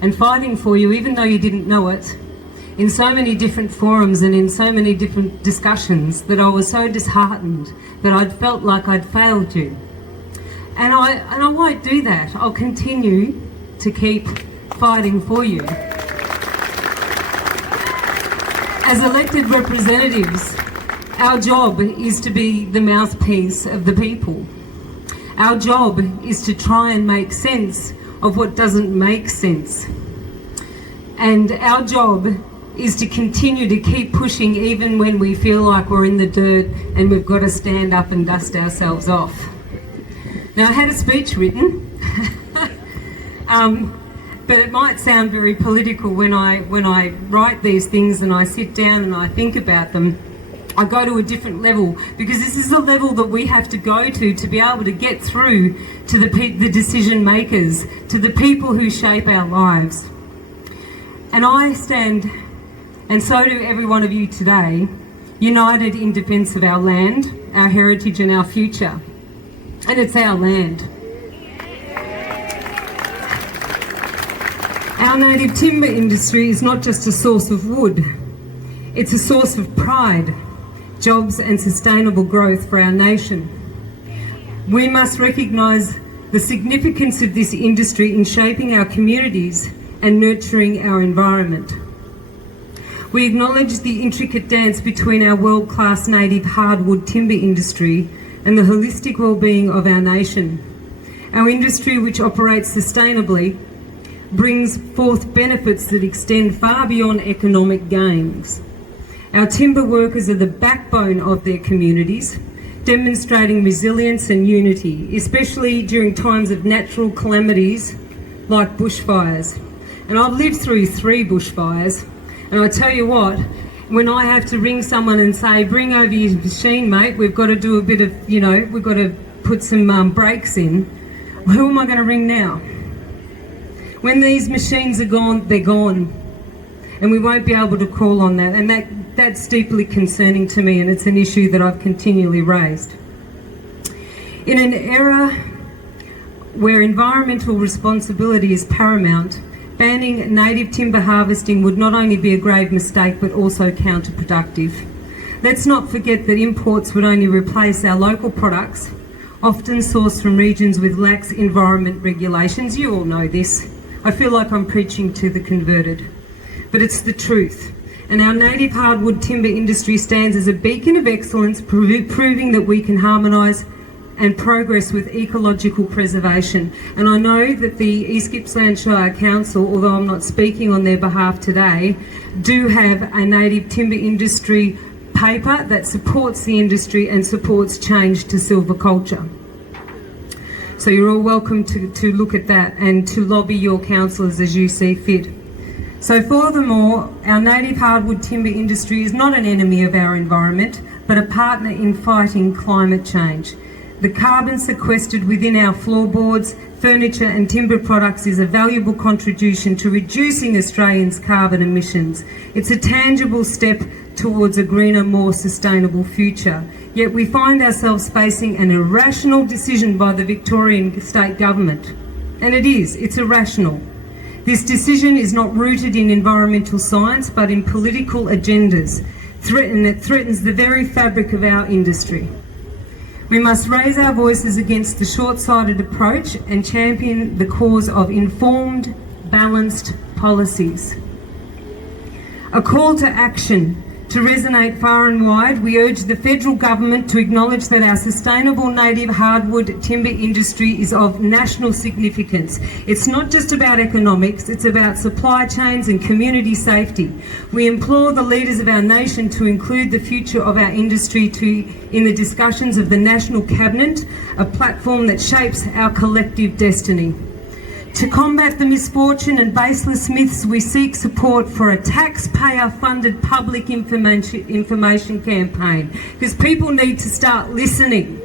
and fighting for you even though you didn't know it, in so many different forums and in so many different discussions, that I was so disheartened that I'd felt like I'd failed you. And I won't do that. I'll continue to keep fighting for you. As elected representatives, our job is to be the mouthpiece of the people. Our job is to try and make sense of what doesn't make sense. And our job is to continue to keep pushing even when we feel like we're in the dirt and we've got to stand up and dust ourselves off. Now, I had a speech written, but it might sound very political when I write these things and I sit down and I think about them. I go to a different level, because this is a level that we have to go to be able to get through to the decision makers, to the people who shape our lives. And I stand, and so do every one of you today, united in defence of our land, our heritage and our future. And it's our land. Our native timber industry is not just a source of wood, it's a source of pride, jobs and sustainable growth for our nation. We must recognise the significance of this industry in shaping our communities and nurturing our environment. We acknowledge the intricate dance between our world-class native hardwood timber industry and the holistic well-being of our nation. Our industry, which operates sustainably, brings forth benefits that extend far beyond economic gains. Our timber workers are the backbone of their communities, demonstrating resilience and unity, especially during times of natural calamities like bushfires. And I've lived through 3 bushfires, and I tell you what, when I have to ring someone and say, bring over your machine, mate, we've got to do a bit of, we've got to put some brakes in, who am I going to ring now? When these machines are gone, they're gone. And we won't be able to call on that. And that's deeply concerning to me, and it's an issue that I've continually raised. In an era where environmental responsibility is paramount, banning native timber harvesting would not only be a grave mistake but also counterproductive. Let's not forget that imports would only replace our local products, often sourced from regions with lax environment regulations. You all know this. I feel like I'm preaching to the converted, but it's the truth. And our native hardwood timber industry stands as a beacon of excellence, proving that we can harmonise and progress with ecological preservation. And I know that the East Gippsland Shire Council, although I'm not speaking on their behalf today, do have a native timber industry paper that supports the industry and supports change to silviculture. So you're all welcome to look at that and to lobby your councillors as you see fit. So furthermore, our native hardwood timber industry is not an enemy of our environment, but a partner in fighting climate change. The carbon sequestered within our floorboards, furniture and timber products is a valuable contribution to reducing Australians' carbon emissions. It's a tangible step towards a greener, more sustainable future. Yet we find ourselves facing an irrational decision by the Victorian state government. And it's irrational. This decision is not rooted in environmental science, but in political agendas. It threatens the very fabric of our industry. We must raise our voices against the short-sighted approach and champion the cause of informed, balanced policies. A call to action. To resonate far and wide, we urge the federal government to acknowledge that our sustainable native hardwood timber industry is of national significance. It's not just about economics, it's about supply chains and community safety. We implore the leaders of our nation to include the future of our industry in the discussions of the National Cabinet, a platform that shapes our collective destiny. To combat the misfortune and baseless myths, we seek support for a taxpayer-funded public information campaign, because people need to start listening.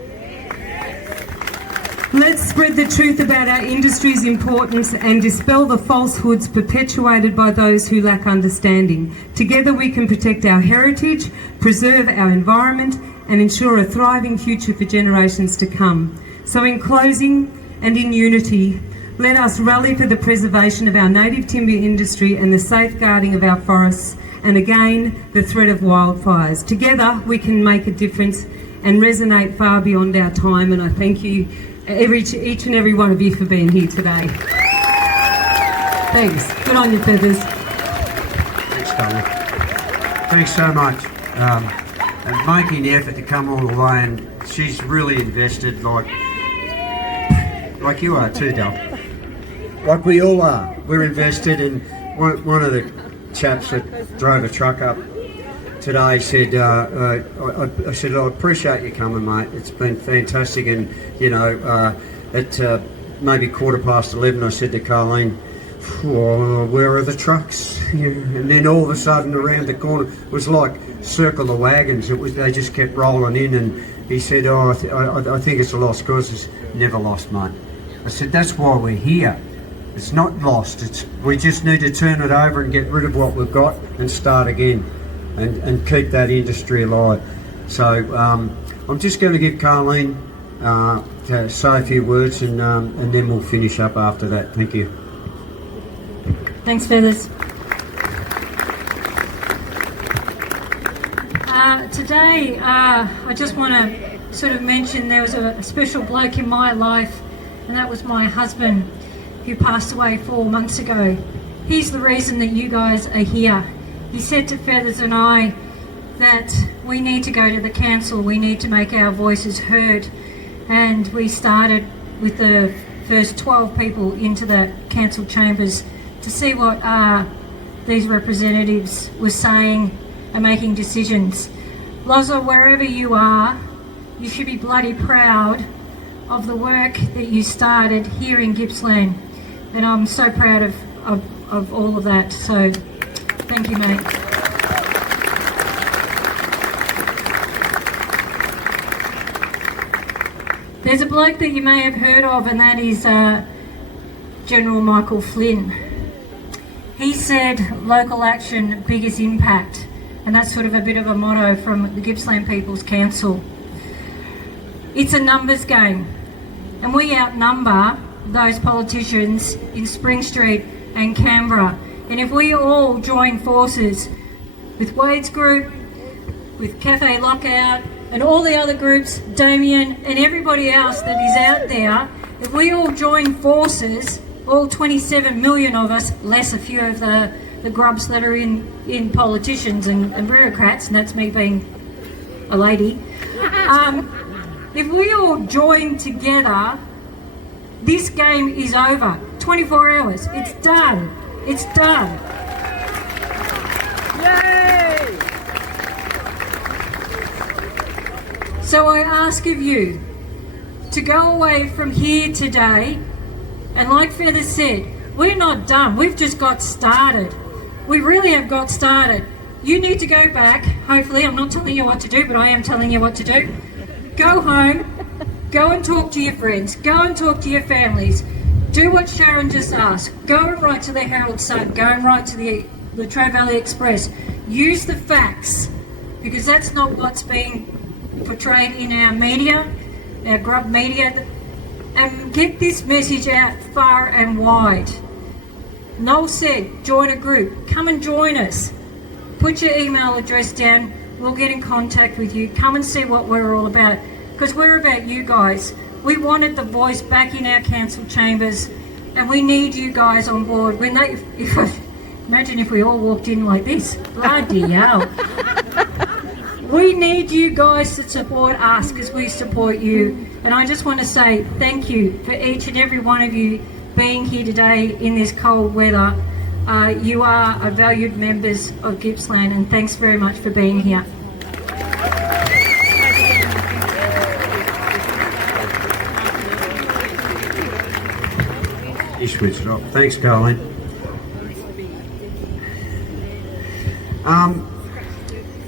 Let's spread the truth about our industry's importance and dispel the falsehoods perpetuated by those who lack understanding. Together we can protect our heritage, preserve our environment and ensure a thriving future for generations to come. So in closing, and in unity, let us rally for the preservation of our native timber industry and the safeguarding of our forests, and again, the threat of wildfires. Together, we can make a difference and resonate far beyond our time, and I thank you, each and every one of you, for being here today. Thanks. Good on you, Feathers. Thanks, Colin. Thanks so much. And making the effort to come all the way, and she's really invested, like you are too, Del. Like we all are. We're invested, and one of the chaps that drove a truck up today said, I said, I appreciate you coming, mate. It's been fantastic. And, you know, at maybe 11:15, I said to Colleen, oh, where are the trucks? Yeah. And then all of a sudden around the corner, it was like circle of wagons. They just kept rolling in, and he said, oh, I think it's a lost cause. It's never lost, mate. I said, that's why we're here. It's not lost. We just need to turn it over and get rid of what we've got and start again, and keep that industry alive. So I'm just going to give Carleen to say a few words, and then we'll finish up after that. Thank you. Thanks, Feathers. Today, I just want to sort of mention there was a special bloke in my life, and that was my husband, who passed away 4 months ago. He's the reason that you guys are here. He said to Feathers and I that we need to go to the council, we need to make our voices heard, and we started with the first 12 people into the council chambers to see what these representatives were saying and making decisions. Loza, wherever you are, you should be bloody proud of the work that you started here in Gippsland, and I'm so proud of all of that, so thank you, mate. There's a bloke that you may have heard of, and that is General Michael Flynn. He said local action, biggest impact, and that's sort of a bit of a motto from the Gippsland People's Council. It's a numbers game, and we outnumber those politicians in Spring Street and Canberra. And if we all join forces with Wade's group, with Cafe Lockout, and all the other groups, Damien, and everybody else that is out there, if we all join forces, all 27 million of us, less a few of the grubs that are in politicians and bureaucrats, and that's me being a lady, if we all join together, this game is over. 24 hours, it's done. It's done. Yay! So I ask of you to go away from here today, and like Feathers said, we're not done, we've just got started. We really have got started. You need to go back, hopefully, I'm not telling you what to do, but I am telling you what to do. Go home, go and talk to your friends, go and talk to your families. Do what Sharon just asked. Go and write to the Herald Sun, go and write to the Latrobe Valley Express. Use the facts, because that's not what's being portrayed in our media, our grub media, and get this message out far and wide. Noel said, join a group. Come and join us. Put your email address down. We'll get in contact with you. Come and see what we're all about, because we're about you guys. We wanted the voice back in our council chambers, and we need you guys on board. Imagine if we all walked in like this. Bloody hell. We need you guys to support us, because we support you. And I just want to say thank you for each and every one of you being here today in this cold weather. You are valued members of Gippsland, and thanks very much for being here. You switched off. Thanks, Colleen.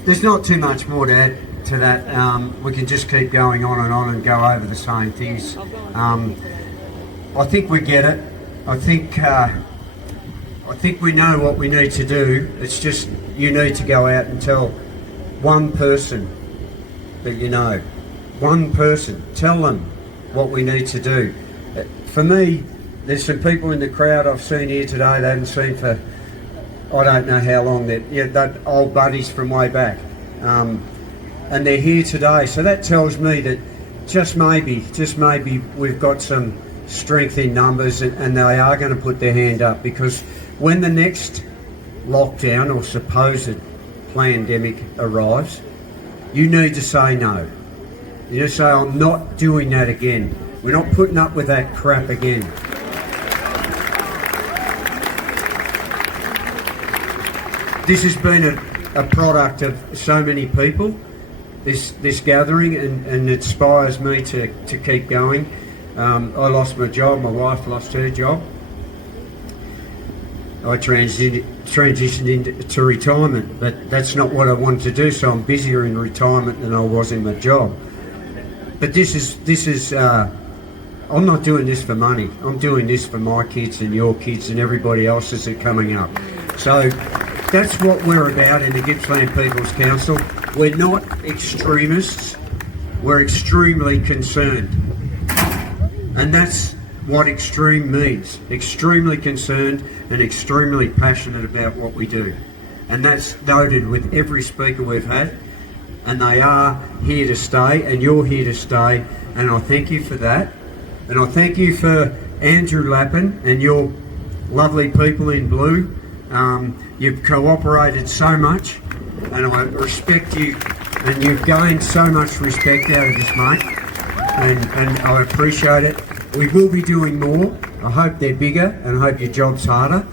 There's not too much more to add to that. We can just keep going on and go over the same things. I think we get it. I think we know what we need to do. It's just you need to go out and tell one person that you know. One person. Tell them what we need to do. For me, there's some people in the crowd I've seen here today they haven't seen for I don't know how long. They're old buddies from way back, and they're here today. So that tells me that just maybe we've got some strength in numbers, and they are going to put their hand up, because when the next lockdown or supposed pandemic arrives, you need to say no. You need to say, I'm not doing that again. We're not putting up with that crap again. This has been a product of so many people, this gathering, and it inspires me to keep going. I lost my job, my wife lost her job. I transitioned into retirement, but that's not what I wanted to do, so I'm busier in retirement than I was in my job. But this is I'm not doing this for money. I'm doing this for my kids and your kids and everybody else's that are coming up. So that's what we're about in the Gippsland People's Council. We're not extremists, we're extremely concerned. And that's what extreme means. Extremely concerned and extremely passionate about what we do. And that's noted with every speaker we've had. And they are here to stay, and you're here to stay. And I thank you for that. And I thank you for Andrew Lappin and your lovely people in blue. You've cooperated so much, and I respect you, and you've gained so much respect out of this, mate, and I appreciate it. We will be doing more. I hope they're bigger, and I hope your job's harder,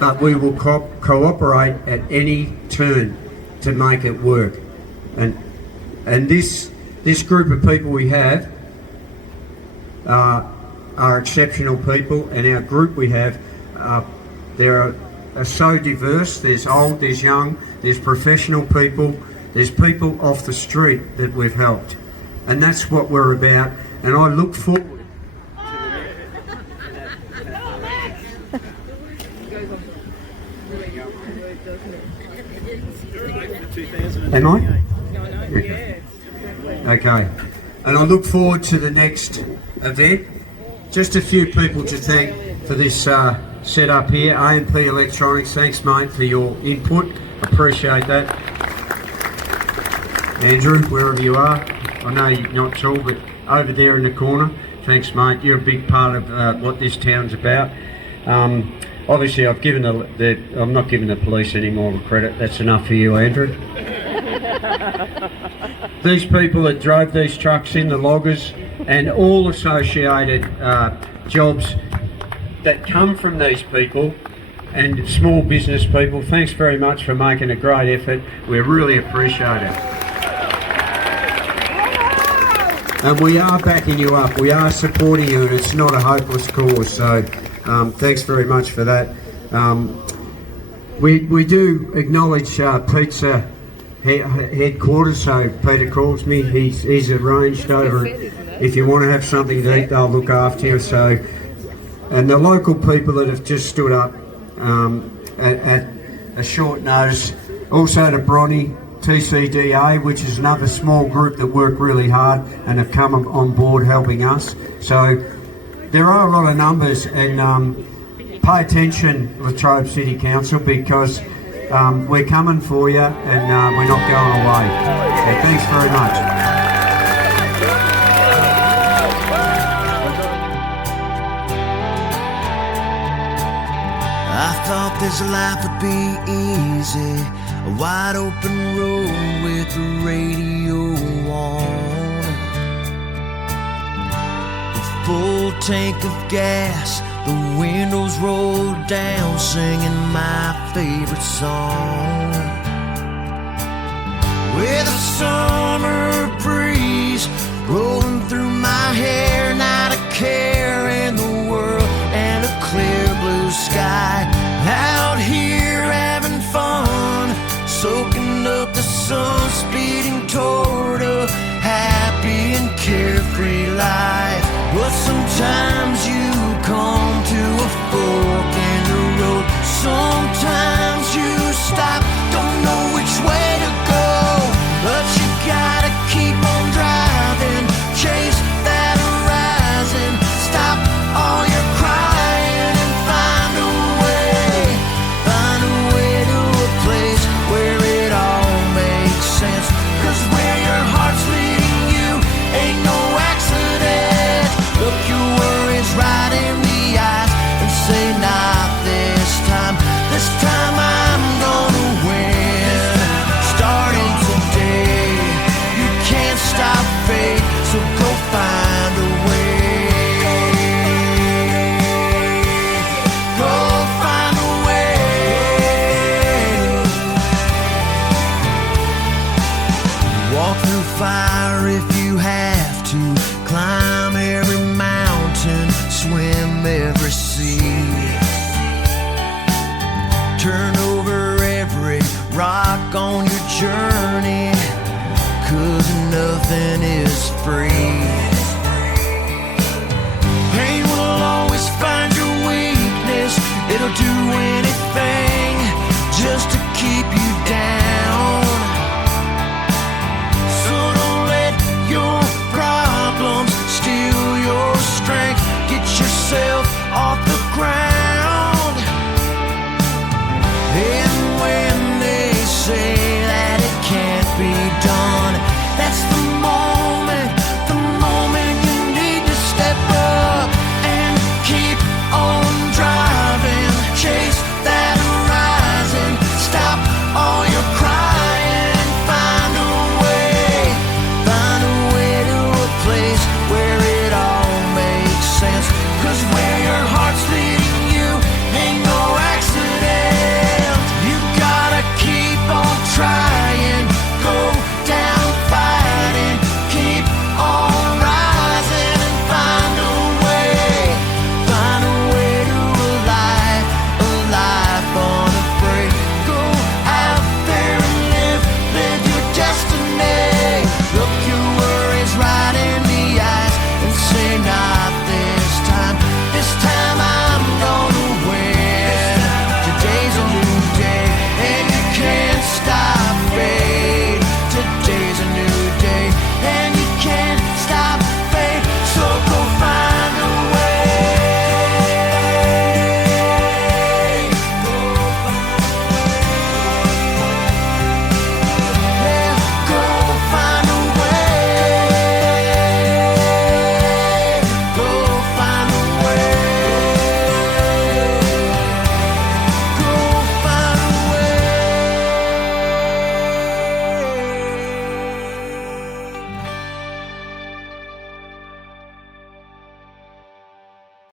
but we will cooperate at any turn to make it work. And this group of people we have are exceptional people, and our group we have, they're so diverse. There's old, there's young, there's professional people, there's people off the street that we've helped, and that's what we're about. And I look forward. Am I? Okay. And I look forward to the next event. Just a few people to thank for this setup here. AMP Electronics, thanks mate for your input. Appreciate that. Andrew, wherever you are, I know you're not tall, but over there in the corner, thanks mate. You're a big part of what this town's about. Obviously, I'm not giving the police any more credit. That's enough for you, Andrew. These people that drove these trucks in, the loggers, and all associated jobs that come from these people and small business people, thanks very much for making a great effort. We really appreciate it. And we are backing you up, we are supporting you, and it's not a hopeless cause, so thanks very much for that. We do acknowledge Pete's headquarters, so Peter calls me, he's arranged over, if you want to have something to eat, they'll look after you. So, and the local people that have just stood up at a short notice, also to Bronny, TCDA, which is another small group that work really hard and have come on board helping us. So there are a lot of numbers, and pay attention, Latrobe City Council, because we're coming for you, and we're not going away. So thanks very much. I thought this life would be easy, a wide open road with the radio on, a full tank of gas, the windows rolled down, singing my favorite song, with a summer breeze rolling through my hair, not a care in the world, and a clear blue sky. Out here having fun, soaking up the sun, speeding toward a happy and carefree life. But sometimes you come to a fork in the road. Sometimes you stop, don't know which way to go, but you gotta keep on driving, chase that horizon, stop fire if you have to. Climb every mountain, swim every sea. Turn over every rock on your journey, 'cause nothing is free. Pain will always find your weakness. It'll do anything just to keep you down.